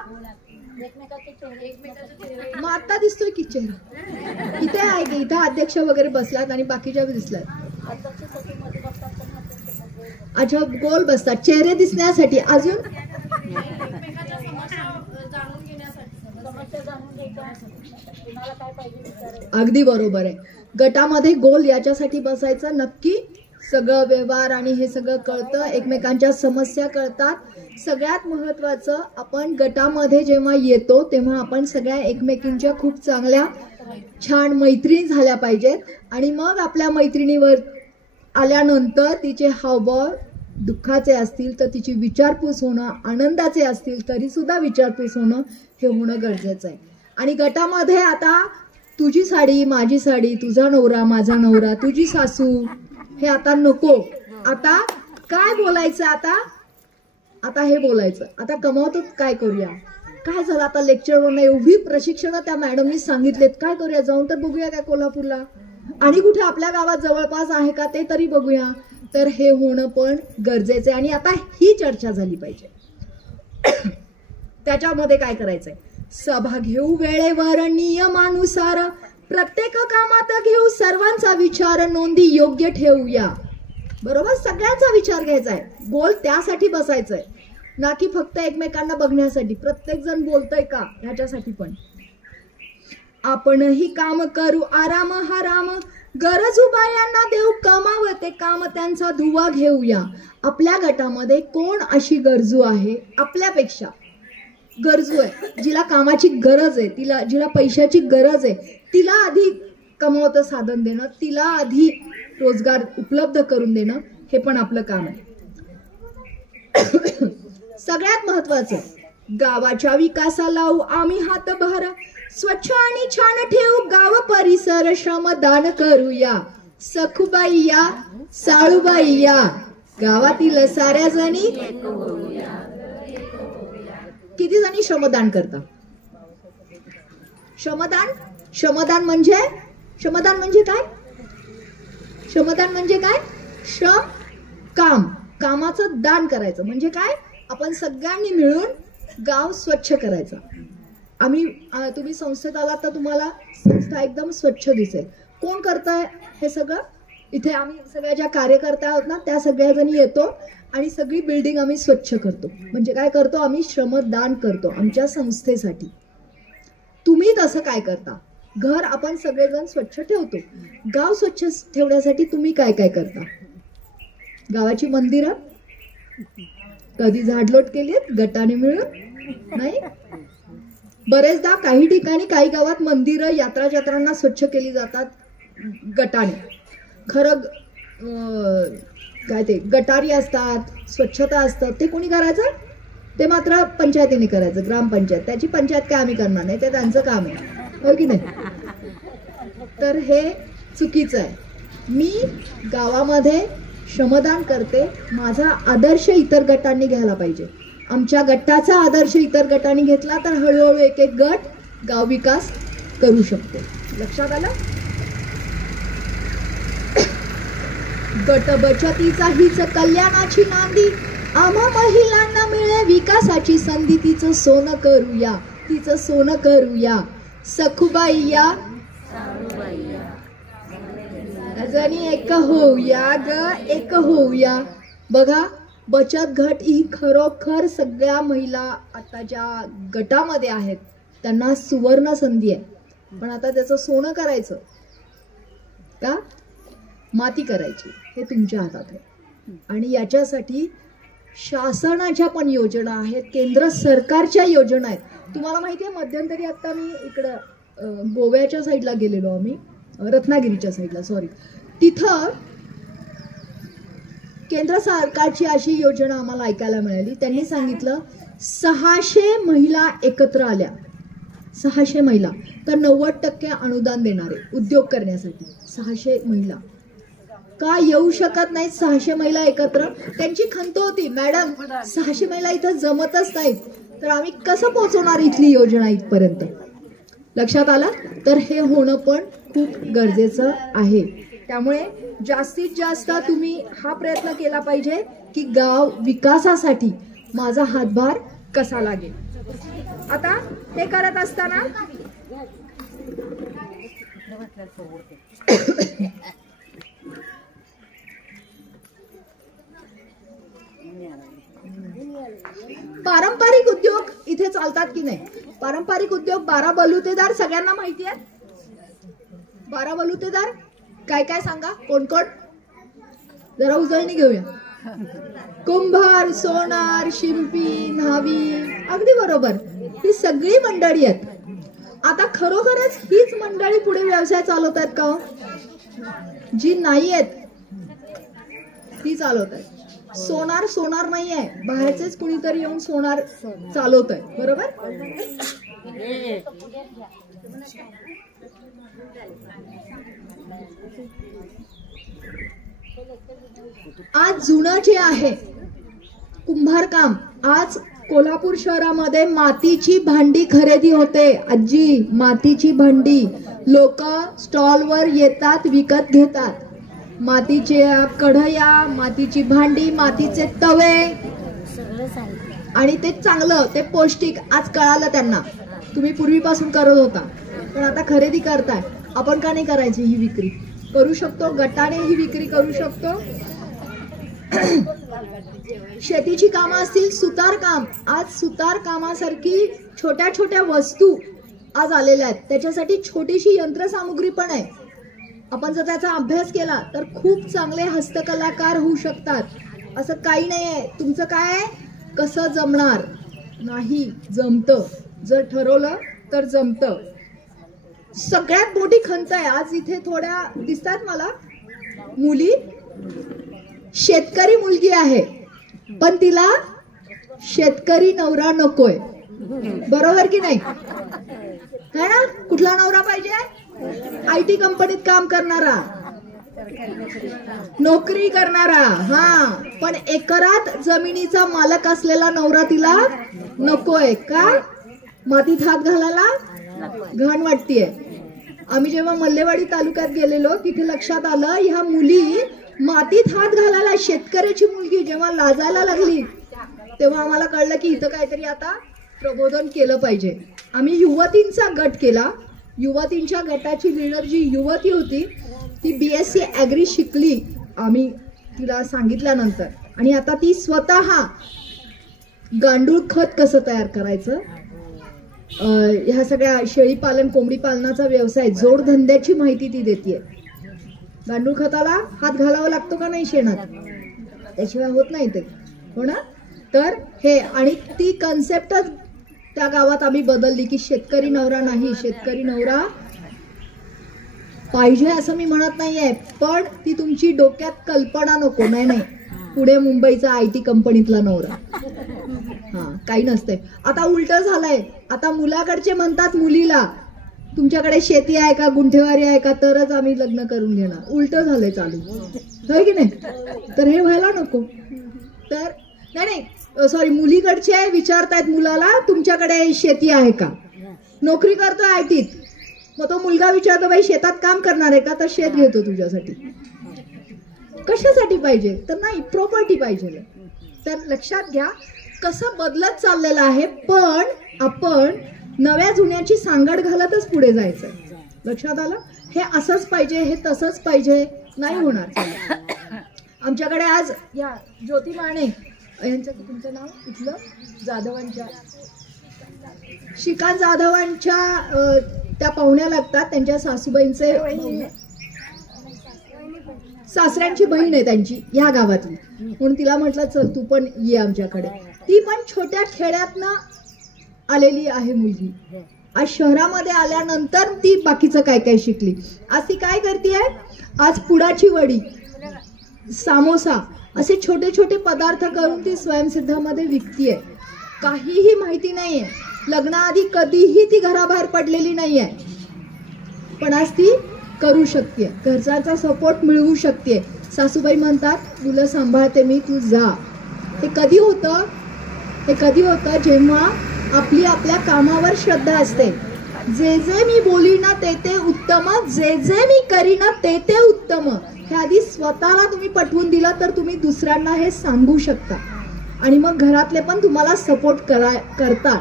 मग आता दिसतोय की चेहरा इथे आहे की इथं अध्यक्ष वगैरे बसलात आणि बाकीच्या दिसलात. अच्छा, गोल बसतात चेहरे दिसण्यासाठी. अजून अगदी बरोबर आहे. गटामध्ये गोल याच्यासाठी बसायचं, नक्की सगळं व्यवहार आणि हे सगळं कळतं, एकमेकांच्या समस्या कळतात. सगळ्यात महत्वाचं, आपण गटामध्ये जेव्हा येतो तेव्हा आपण सगळ्या एकमेकींच्या खूप चांगल्या छान मैत्रिणी झाल्या पाहिजेत. आणि मग आपल्या मैत्रिणीवर आल्यानंतर तिचे हावभाव दुःखाचे असतील तर तिची विचारपूस होणं, आनंदाचे असतील तरी सुद्धा विचारपूस होणं हे होणं गरजेचं आहे. आणि गटामध्ये आता तुझी साडी माझी साडी, तुझा नवरा माझा नवरा, तुझी सासू, हे आता नको. आता काय बोलायचं, आता हे बोलायचं. आता कमावतो काय करूया, काय झालं आता लेक्चरवर एवढी प्रशिक्षण त्या मॅडमनी सांगितलेत, काय करूया, जाऊन तर बघूया काय कोल्हापूरला, आणि कुठे आपल्या गावात जवळपास आहे का ते तरी बघूया. तर हे होणं पण गरजेचं आहे. आणि आता ही चर्चा झाली पाहिजे. त्याच्यामध्ये काय करायचंय, सभा घेऊ वेळेवर नियमानुसार, प्रत्येक कामात घेऊ सर्वांचा विचार, नोंदी योग्य ठेवूया. बरोबर, सगळ्यांचा विचार घ्यायचा आहे. गोल त्यासाठी बसायचंय, ना की फक्त एकमेकांना बघण्यासाठी. प्रत्येक जण बोलतोय का ह्याच्यासाठी पण. आपणही काम करू आराम हराम, गरजू बायांना देऊ कमावते काम, त्यांचा धुवा घेऊया. आपल्या गटामध्ये कोण अशी गरजू आहे, आपल्यापेक्षा गरजू आहे, जिला कामाची गरज आहे, जिला पैशाची गरज आहे, तिला आधी कमवतं साधन देणं, तिला आधी रोजगार उपलब्ध करून देणं, हे पण आपलं काम आहे. सगळ्यात महत्वाचं, गावाच्या विकासाला लावू आम्ही हातभार, स्वच्छ आणि छान ठेवू गाव परिसर, श्रमदान करूया. सखूबाई या, साळूबाई या, गावातील साऱ्या जणी. किती जणी श्रमदान करता? श्रमदान म्हणजे काय? श्रमदान म्हणजे काय? श्रम, कामाचं दान करायचं. म्हणजे काय, आपण सगळ्यांनी मिळून गाव स्वच्छ करायचं. तुम्ही संस्थेत आलात तर तुम्हाला संस्था एकदम स्वच्छ दिसेल. कोण करताय हे सगळं? इथे आम्ही सगळ्या ज्या कार्यकर्त्या आहोत ना, त्या सगळ्या जणी येतो आणि सगळी बिल्डिंग आम्ही स्वच्छ करतो. म्हणजे काय करतो, आम्ही श्रमदान करतो आमच्या संस्थेसाठी. तुम्ही तसं काय करता? घर आपण सगळेजण स्वच्छ ठेवतो. गाव स्वच्छ ठेवण्यासाठी तुम्ही काय काय करता? गावाची मंदिरं कधी झाडलोट केलीत गटाने मिळून? नाही. बरेचदा काही ठिकाणी, काही गावात मंदिरं यात्रांना स्वच्छ केली जातात गटाने. खरं काय ते गटारी असतात, स्वच्छता असतात, ते कोणी करायचं? ते मात्र पंचायतीने करायचं, ग्रामपंचायत. त्याची पंचायत काय आम्ही करणार नाही, ते त्यांचं काम आहे, हो की नाही? तर हे चुकीचं आहे. मी गावामध्ये श्रमदान करते, माझा आदर्श इतर गटांनी घ्यायला पाहिजे. आमच्या गटाचा आदर्श इतर गटांनी घेतला तर हळूहळू एक एक गट गाव विकास करू शकतो. लक्षात आलं? गट बचतीचा हीच कल्याणाची नांदी, आम्हा महिलांना मिळे विकासाची संधी, तिचं सोनं करूया, तिचं सोनं करूया. सखूबाई या, जणी एक होऊया ग, एक होऊया. बघा, बचत गट ही खरोखर सगळ्या महिला आता ज्या गटामध्ये आहेत त्यांना सुवर्ण संधी आहे. पण आता त्याचं सोनं करायचं का माती करायची हे तुमच्या हातात आहे. आणि याच्यासाठी शासनाच्या पण योजना आहेत, केंद्र सरकारच्या योजना आहेत. तुम्हाला माहिती आहे, मध्यंतरी आता मी इकडं गोव्याच्या साईडला गेलेलो, आम्ही रत्नागिरीच्या साईडला, सॉरी, तिथं केंद्र सरकारची अशी योजना आम्हाला ऐकायला मिळाली. त्यांनी सांगितलं 600 महिला एकत्र आल्या, 600 महिला, तर 90% अनुदान देणारे उद्योग करण्यासाठी. 600 महिला का येऊ शकत नाहीत? 600 महिला एकत्र. त्यांची खंत होती, मॅडम 600 महिला इथं जमतच नाहीत, तर आम्ही कसं पोहोचवणार इथली योजना इथपर्यंत? लक्षात आलं? तर हे होणं पण खूप गरजेचं आहे. त्यामुळे जास्तीत जास्त तुम्ही हा प्रयत्न केला पाहिजे की गाव विकासासाठी माझा हातभार कसा लागेल. आता हे करत असताना पारंपरिक उद्योग इथे चालतात की नाही? पारंपरिक उद्योग 12 बलुतेदार सगळ्यांना माहिती आहे 12 बलुतेदार काय काय सांगा, कोण कोण? जरा उजळणी घेऊया. कुंभार, सोनार, शिंपी, न्हावी, अगदी बरोबर. ही सगळी मंडळी आहेत. आता खरोखरच हीच मंडळी पुढे व्यवसाय चालवत आहेत का? जी नाही आहेत ती चालवत आहेत. सोनार नाही आहे, बाहेरचेच कुणीतरी येऊन सोनार चालवत आहे, बरोबर? आज जुनं जे आहे कुंभार काम, आज कोल्हापूर शहरामध्ये मातीची भांडी खरेदी होते. आजी, मातीची भांडी लोक स्टॉलवर येतात, विकत घेतात. मातीच्या कढया, मातीची भांडी, मातीचे तवे, आणि ते चांगलं, ते पौष्टिक. आज कळालं त्यांना. तुम्ही पूर्वीपासून करत होता, पण आता खरेदी करताय. आपण का नाही करायची? ही विक्री करू शकतो, गटाने ही विक्री करू शकतो. शेतीची कामं असतील, सुतार काम. आज सुतार कामासारखी छोट्या छोट्या वस्तू आज आलेल्या आहेत. त्याच्यासाठी छोटीशी यंत्रसामुग्री पण आहे. आपण जर त्याचा अभ्यास केला तर खूप चांगले हस्तकलाकार होऊ शकतात. असं काही नाही आहे. तुमचं काय आहे? कसं जमणार? नाही, जमतं. जर ठरवलं तर जमतं. सगळ्यात मोठी खंत आहे आज इथे. थोड्या दिसतात मला मुली. शेतकरी मुलगी आहे, पण तिला शेतकरी नवरा नकोय. बरोबर की नाही? है ना? कुठला नवरा पाहिजे? IT कंपनीत काम करणारा, नोकरी करणारा. हा, पण एकरात जमिनीचा मालक असलेला नवरा तिला नकोय. का? मातीत हात घालायला घाण वाटतेय. आम्ही जेव्हा मल्लेवाडी तालुक्यात गेलेलो तिथे लक्षात आलं, ह्या मुली मातीत हात घालायला, शेतकऱ्याची मुलगी जेव्हा लाजायला लागली तेव्हा आम्हाला कळलं की इथं काहीतरी आता प्रबोधन केलं पाहिजे. आम्ही युवतींचा गट केला. युवतींच्या गटाची लीडर जी युवती होती ती BSc ॲग्री शिकली, आम्ही तिला सांगितल्यानंतर. आणि आता ती स्वतः गांडूळ खत कसं तयार करायचं, ह्या सगळ्या शेळी पालन, कोंबडी पालनाचा व्यवसाय, जोडधंद्याची माहिती ती देते. गांडूळ खताला हात घालावा लागतो का नाही शेणात? त्याशिवाय होत नाही ते, हो ना? तर हे, आणि ती कन्सेप्टच त्या गावात आम्ही बदलली की शेतकरी नवरा नाही, शेतकरी नवरा पाहिजे असं मी म्हणत नाहीये, पण ती तुमची डोक्यात कल्पना नको. नाही नाही, पुढे मुंबईचा IT कंपनीतला नवरा. हा, काही नसतंय. आता उलट झालंय. आता मुलाकडचे म्हणतात मुलीला, तुमच्याकडे शेती आहे का, गुंठेवारी आहे का, तरच आम्ही लग्न करून घेणार. उलट झालंय चालू, होय की नाही? तर हे व्हायला नको. तर नाही, सॉरी, मुलीकडचे विचारतायत मुलाला, तुमच्याकडे शेती आहे का, नोकरी करतोय ITत. मग तो मुलगा विचारतो, बाई शेतात काम करणार आहे का? तर शेत घेतो तुझ्यासाठी. कशासाठी पाहिजे? तर नाही, प्रॉपर्टी पाहिजे. तर लक्षात घ्या कसं बदलत चाललेलं आहे. पण आपण नव्या जुन्याची सांगड घालतच पुढे जायचंय. लक्षात आलं? हे असंच पाहिजे, हे तसंच पाहिजे, नाही होणार. आमच्याकडे आज या ज्योती माने यांचं, तुमचं नाव इथलं, जाधवांच्या, श्रीकांत जाधवांच्या त्या पाहुण्या लागतात. त्यांच्या सासूबाईंचे सासऱ्यांची बहीण आहे त्यांची, या गावातली. म्हणून तिला म्हटलं चल तू पण ये आमच्याकडे. ती पण छोट्या खेड्यातनं आलेली आहे मुलगी. आज शहरामध्ये आल्यानंतर ती बाकीचं काय काय शिकली. आज ती काय करते? आज पुडाची वडी, सामोसा असे छोटे छोटे पदार्थ करून ती स्वयंसिद्धामध्ये विकतीये. काहीही माहिती नाहीये, लग्नाआधी कधीही ती घराबाहेर पडलेली नाहीये, पण आज ती करू शकते. घरच्यांचा सपोर्ट मिळवू शकते. सासूबाई म्हणतात मुलं सांभाळते मी, तू जा. हे कधी होतं? हे कधी होतं? जेव्हा आपली आपल्या कामावर श्रद्धा असते. जे जे मी बोलीना ते ते उत्तम, जे जे मी करीना ते ते उत्तम. हे आधी स्वतःला तुम्ही पटवून दिलं तर तुम्ही दुसऱ्यांना हे सांगू शकता. आणि मग घरातले पण तुम्हाला सपोर्ट करतात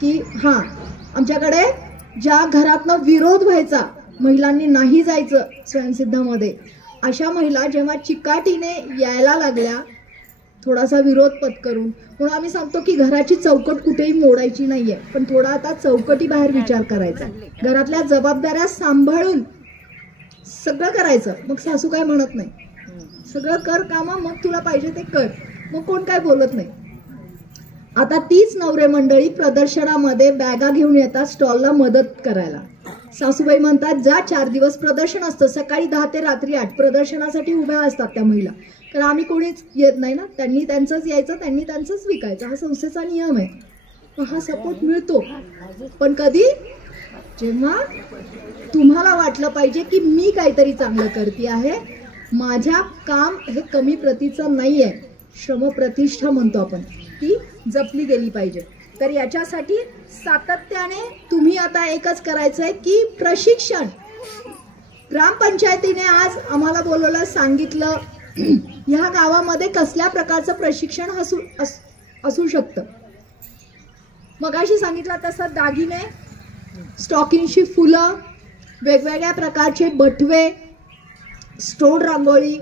की हां, आमच्याकडे ज्या घरातनं विरोध व्हायचा, महिलांनी नाही जायचं स्वयंसिद्धामध्ये, अशा महिला जेव्हा चिकाटीने यायला लागल्या, थोडासा विरोध पत्करून, म्हणून आम्ही सांगतो की घराची चौकट कुठेही मोडायची नाहीये, पण थोडा आता चौकटी बाहेर विचार करायचा. घरातल्या जबाबदाऱ्या सांभाळून सगळं करायचं, मग सासू काय म्हणत नाही. सगळं कर कामं, मग तुला पाहिजे ते कर, मग कोण काय बोलत नाही. आता तीच नवरे मंडळी प्रदर्शनामध्ये बॅगा घेऊन येतात स्टॉलला मदत करायला. सासूबाई म्हणतात जा, 4 दिवस प्रदर्शन असतं, सकाळी 10 ते रात्री 8 प्रदर्शनासाठी उभ्या असतात त्या महिला. कारण आम्ही कोणीच येत नाही ना, त्यांनी त्यांचंच यायचं, त्यांनी त्यांचंच विकायचं, हा संस्थेचा नियम आहे. हा सपोर्ट मिळतो, पण कधी जेव्हा तुम्हाला वाटलं पाहिजे की मी काहीतरी चांगलं करते आहे, माझ्या काम हे कमी प्रतीचं नाही आहे, श्रमप्रतिष्ठा म्हणतो आपण, ती जपली गेली पाहिजे. तर याच्यासाठी सातत्याने तुम्ही आता एकच करायचंय की प्रशिक्षण. ग्रामपंचायतीने आज आम्हाला बोलवलं, सांगितलं ह्या गावामध्ये कसल्या प्रकारचं प्रशिक्षण असू शकतं. मगाशी सांगितलं तसं दागिने, स्टॉकिंगची फुलं, वेगवेगळ्या प्रकारचे बटवे, स्टोन रांगोळी,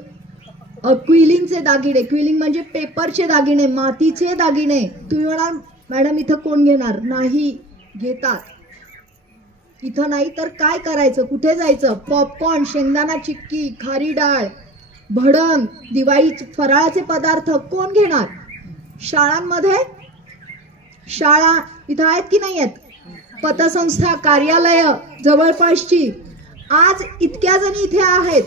क्विलिंगचे दागिने, क्विलिंग म्हणजे पेपरचे दागिने, मातीचे दागिने. तुम्ही म्हणाल मॅडम इथं कोण घेणार? नाही, घेतात. इथं नाही तर काय करायचं, कुठे जायचं? पॉपकॉर्न, शेंगदाणा चिक्की, खारी डाळ, भडंग, दिवाळी फराळाचे पदार्थ कोण घेणार? शाळांमध्ये, शाळा इथं आहेत की नाही आहेत? पतसंस्था, कार्यालय जवळपासची, आज इतक्या जणी इथे आहेत,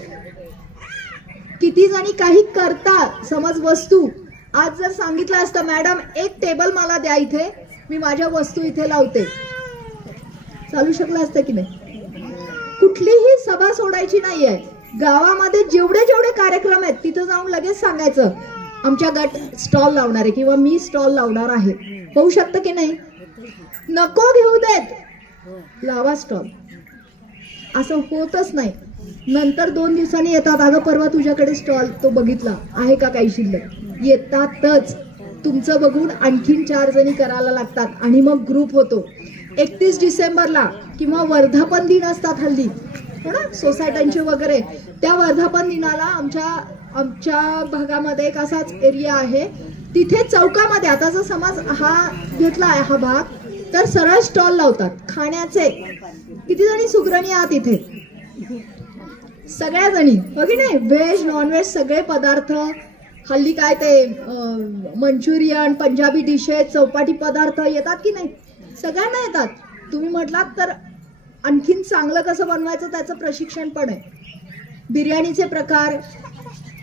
किती जणी काही करतात. समज वस्तू, आज जर सांगितलं असतं मॅडम एक टेबल मला द्या इथे, मी माझ्या वस्तू इथे लावते, चालू शकलं असतं की नाही? कुठलीही सभा सोडायची नाहीये. गावामध्ये जेवढे जेवढे कार्यक्रम आहेत तिथं जाऊन लगेच सांगायचं आमच्या गट स्टॉल लावणार आहे किंवा मी स्टॉल लावणार आहे. होऊ शकतं की नाही? नको घेऊ देत, लावा स्टॉल. असं होतच नाही. नंतर 2 दिवसांनी येतात, अगं परवा तुझ्याकडे स्टॉल तो बघितला आहे का काही शिल्लक? येतातच. तुमचं बघून आणखीन 4 जणी करायला लागतात आणि मग ग्रुप होतो. 31 डिसेंबरला किंवा वर्धापन दिन असतात हल्ली, हो ना, सोसायट्यांचे वगैरे, त्या वर्धापन दिनाला आमच्या भागामध्ये एक असाच एरिया आहे, तिथे चौकामध्ये, आता जर समज हा घेतला आहे हा भाग, तर सरळ स्टॉल लावतात खाण्याचे. किती जणी सुग्रणी आहात इथे? सगळ्या जणी, हो की नाही? व्हेज नॉनव्हेज सगळे पदार्थ, हल्ली काय ते मंचुरियन, पंजाबी डिशेस, चौपाटी पदार्थ येतात की नाही? सगळ्यांना येतात. तुम्ही म्हटलात तर आणखीन चांगलं कसं बनवायचं त्याचं प्रशिक्षण पण आहे. बिर्याणीचे प्रकार,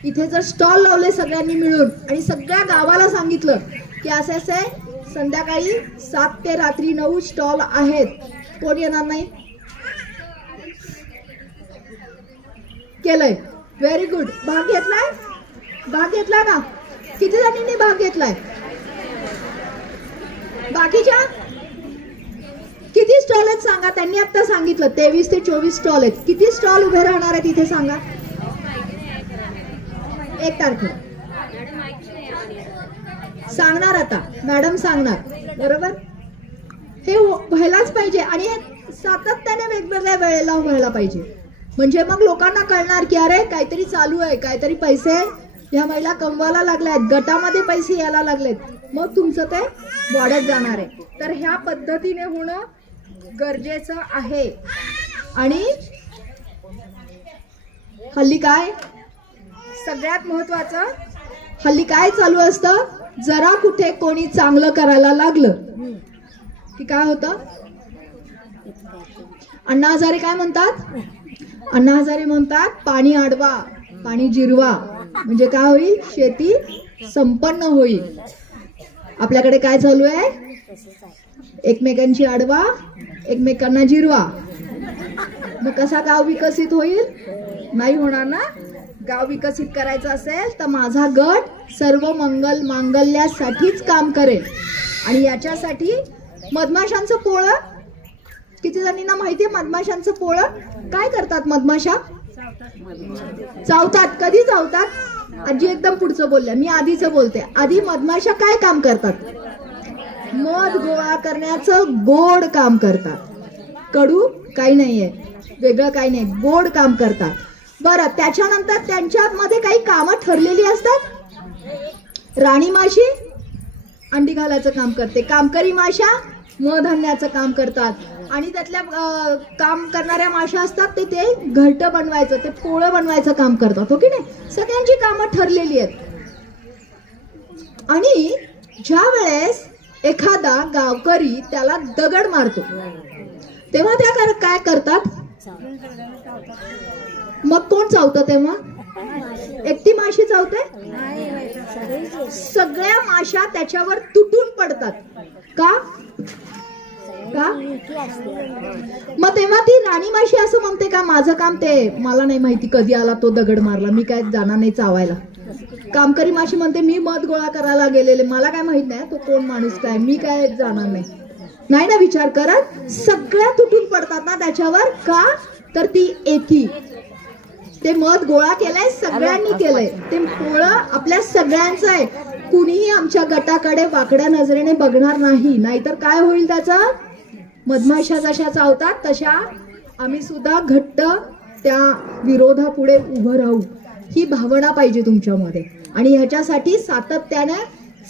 इथे जर स्टॉल लावले सगळ्यांनी मिळून आणि सगळ्या गावाला सांगितलं की असे असे संध्याकाळी 7 ते रात्री 9 स्टॉल आहेत, कोण येणार नाही? केलंय, व्हेरी गुड. भाग घेतलाय? भाग घेतला का? किती जणींनी भाग घेतलाय? बाकीच्या किती स्टॉल आहेत सांगा? त्यांनी आता सांगितलं 23 ते 24 स्टॉल आहेत. किती स्टॉल उभे राहणार आहेत इथे सांगा? 1 तारखेला सांगणार, आता मॅडम सांगणार, बरोबर? हे व्हायलाच पाहिजे आणि हे सातत्याने वेगवेगळ्या वेळेला व्हायला पाहिजे. म्हणजे मग लोकांना कळणार की अरे काहीतरी चालू आहे, काहीतरी पैसे ह्या महिला कमवायला लागल्यात, गटामध्ये पैसे यायला लागलेत, मग तुमचं ते वाढत जाणार आहे. तर ह्या पद्धतीने होणं गरजेचं आहे. आणि हल्ली काय सगळ्यात महत्वाचं, हल्ली काय चालू असतं, जरा कुठे कोणी चांगलं करायला लागलं की काय होतं? अण्णा हजारे काय म्हणतात? अण्णा हजारे म्हणतात पाणी अडवा, पाणी जिरवा, म्हणजे काय होईल? शेती संपन्न होईल. आपल्याकडे काय चालू आहे? एकमेकांची अडवा, एकमेकांना जिरवा. मग कसा गाव विकसित होईल? नाही होणार ना. गाव विकसित करायचं असेल तर माझा गट सर्व मंगल मांगल्यासाठीच काम करेल. आणि याच्यासाठी मधमाशांचं पोळं, किती जणींना माहितीये मधमाशांचं पोळं? काय करतात मधमाशा? चावतात. कधी चावतात? आजी एकदम पुढचं बोलल्या, मी आधीच बोलते. आधी मधमाशा काय काम करतात? मध गोळा करण्याचं गोड काम करतात. कडू काही नाहीये, वेगळं काही नाही, गोड काम करतात. बरं, त्याच्यानंतर त्यांच्यामध्ये काही कामं ठरलेली असतात. राणी माशी अंडी घालायचं काम करते, कामकरी माशा मध आणण्याचं काम करतात आणि त्यातल्या काम करणाऱ्या माश्या असतात ते घरटं बनवायचं, ते पोळं बनवायचं काम करतात, हो की नाही. सगळ्यांची कामं ठरलेली आहेत. आणि ज्या वेळेस एखादा गावकरी त्याला दगड मारतो तेव्हा त्या काय करतात, मग कोण चावतं तेव्हा? एकटी माशी चावते? सगळ्या माश्या त्याच्यावर तुटून पडतात. का? मग तेव्हा ती राणी माशी असं म्हणते का माझं काम ते, मला नाही माहिती कधी आला तो दगड मारला, मी काय जाणार नाही चावायला. कामकरी माशी म्हणते मी मध गोळा करायला गेलेले, मला काय माहित नाही तो कोण माणूस काय, मी काय जाणार नाही. नाही ना विचार करत. सगळ्या तुटून पडतात ना त्याच्यावर. का? तर ती एकी, ते मध गोळा केलाय, सगळ्यांनी केलंय, ते पोळं आपल्या सगळ्यांचं आहे. कुणीही आमच्या गटाकडे वाकड्या नजरेने बघणार नाही. नाहीतर काय होईल त्याचं? मधमाशा जशा चावतात तशा आम्ही सुद्धा घट्ट त्या विरोधापुढे उभं राहू. ही भावना पाहिजे तुमच्यामध्ये. आणि ह्याच्यासाठी सातत्याने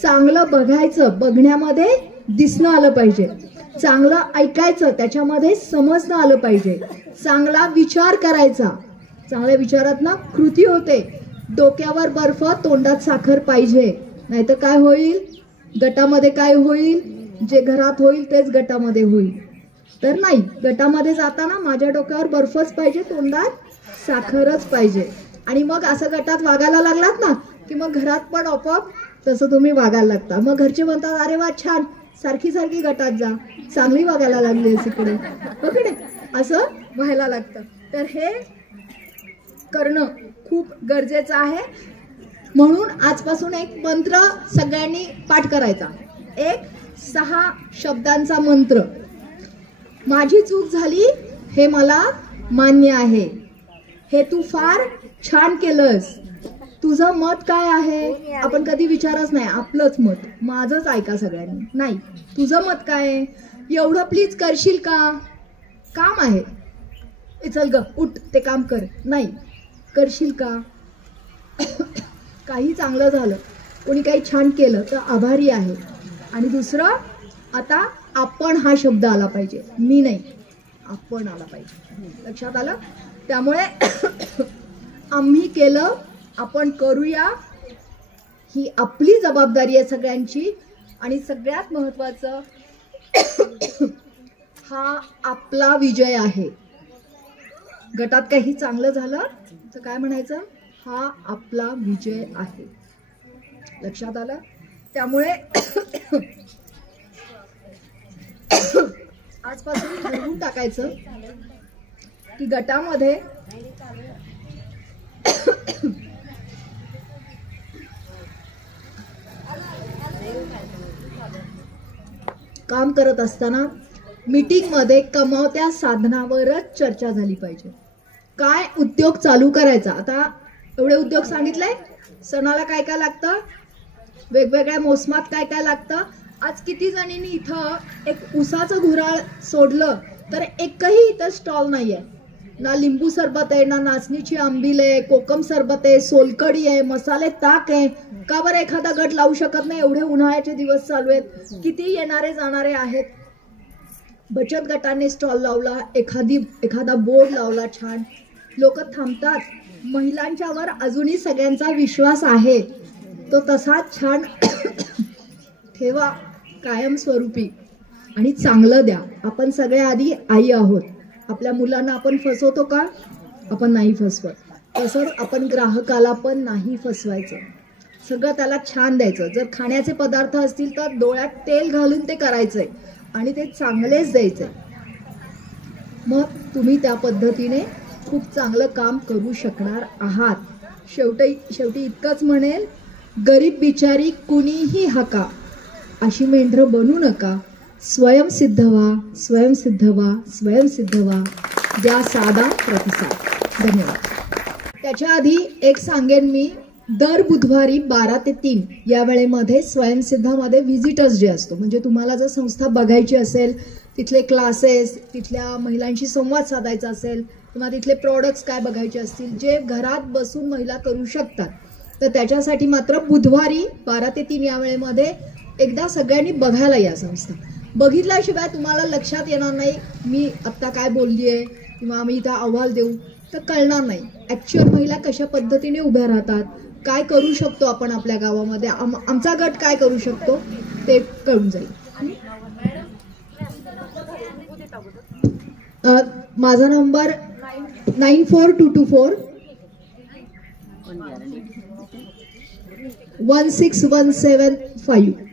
चांगलं बघायचं, बघण्यामध्ये दिसणं आलं पाहिजे, चांगलं ऐकायचं, त्याच्यामध्ये समजणं आलं पाहिजे, चांगला विचार करायचा. चांगल्या विचारात ना कृती होते. डोक्यावर बर्फ तोंडात साखर पाहिजे. नाहीतर काय होईल? गटामध्ये काय होईल? जे घरात होईल तेच गटामध्ये होईल. तर नाही, गटामध्ये जाताना माझ्या डोक्यावर बर्फच पाहिजे, तोंडात साखरच पाहिजे. आणि मग असं गटात वागायला लागलात ना की मग घरात पण आपोआप तसं तुम्ही वागायला लागता. मग घरचे म्हणतात अरे वा छान, सारखी सारखी गटात जा, चांगली वागायला लागलीस इकडे, ओके नाही, असं व्हायला लागतं. तर हे करणं खूप गरजेचं आहे. म्हणून आजपासून एक मंत्र सगळ्यांनी पाठ करायचा. एक 6 शब्दांचा मंत्र. माझी चूक झाली हे मला मान्य आहे, हे तू फार छान केलंस, तुझं मत काय आहे? आपण कधी विचारच नाही आपलंच मत, माझंच ऐका सगळ्यांनी. नाही, तुझं मत काय आहे? एवढं प्लीज करशील का? काम आहे, चल ग उठ ते काम कर. नाही, करशील का? काही चांगलं झालं, कोणी काही छान केलं तर आभारी आहे. आणि दुसरं, आता आपण हा शब्द आला पाहिजे, मी नाही, आपण आला पाहिजे. लक्षात आलं? त्यामुळे आम्ही केलं, आपण करूया, ही आपली जबाबदारी आहे सगळ्यांची. आणि सगळ्यात महत्त्वाचं, हा आपला विजय आहे. गटात काही चांगलं झालं तर काय म्हणायचं? हा आपला विजय आहे. लक्षात आलं? त्यामुळे आजपासून ठरवून टाकायचं की गटामध्ये काम करत असताना मीटिंगमध्ये कमावत्या साधनावरच चर्चा झाली पाहिजे. काय उद्योग चालू करायचा? आता एवढे उद्योग सांगितले, सणाला काय काय लागतं, वेगवेगळ्या मोसमात काय काय लागतं. आज किती जणींनी इथं एक उसाचं घुराळ सोडलं तर एकही इथं स्टॉल नाही आहे. ना लिंबू सरबत आहे, ना नाचणीची आंबील आहे, कोकम सरबत आहे, सोलकढी आहे, मसाले ताक आहे. का बरं एखादा गट लावू शकत नाही? एवढे उन्हाळ्याचे दिवस चालू आहेत, किती येणारे जाणारे आहेत. बचत गटाने स्टॉल लावला, एखादा बोर्ड लावला, छान लोक थांबतात. महिलांच्यावर अजूनही सगळ्यांचा विश्वास आहे, तो तसाच छान ठेवा कायमस्वरूपी आणि चांगलं द्या. आपण सगळ्या आधी आई आहोत. आपल्या मुलांना आपण फसवतो का? आपण नाही फसवत. तसंच आपण ग्राहकाला पण नाही फसवायचं, सगळं त्याला छान द्यायचं. जर खाण्याचे पदार्थ असतील तर डोळ्यात तेल घालून ते करायचंय आणि ते चांगलेच द्यायचे. मग तुम्ही त्या पद्धतीने खूप चांगलं काम करू शकणार आहात. शेवटी इतकंच म्हणेल, गरीब बिचारी कुणीही हाका, अशी मेंढरं बनू नका. स्वयंसिद्ध व्हा, स्वयंसिद्ध व्हा, स्वयंसिद्ध व्हा. द्या साधा प्रतिसाद. धन्यवाद. त्याच्या आधी एक सांगेन मी, दर बुधवारी 12 ते 3 या वेळेमध्ये स्वयंसिद्धामध्ये व्हिजिटर्स डे असतो. म्हणजे तुम्हाला जर संस्था बघायची असेल, तिथले क्लासेस, तिथल्या महिलांशी संवाद साधायचा असेल किंवा तिथले प्रॉडक्ट्स काय बघायचे असतील, जे घरात बसून महिला करू शकतात, तर त्याच्यासाठी मात्र बुधवारी 12 ते 3 या वेळेमध्ये एकदा सगळ्यांनी बघायला या संस्था. बघितल्याशिवाय तुम्हाला लक्षात येणार नाही मी आत्ता काय बोलली आहे किंवा आम्ही इथं अहवाल देऊ तर कळणार नाही ॲक्च्युअल महिला कशा पद्धतीने उभ्या राहतात, काय करू शकतो आपण आपल्या गावामध्ये, आमचा गट काय करू शकतो ते कळून जाईल. माझा नंबर 9422416175.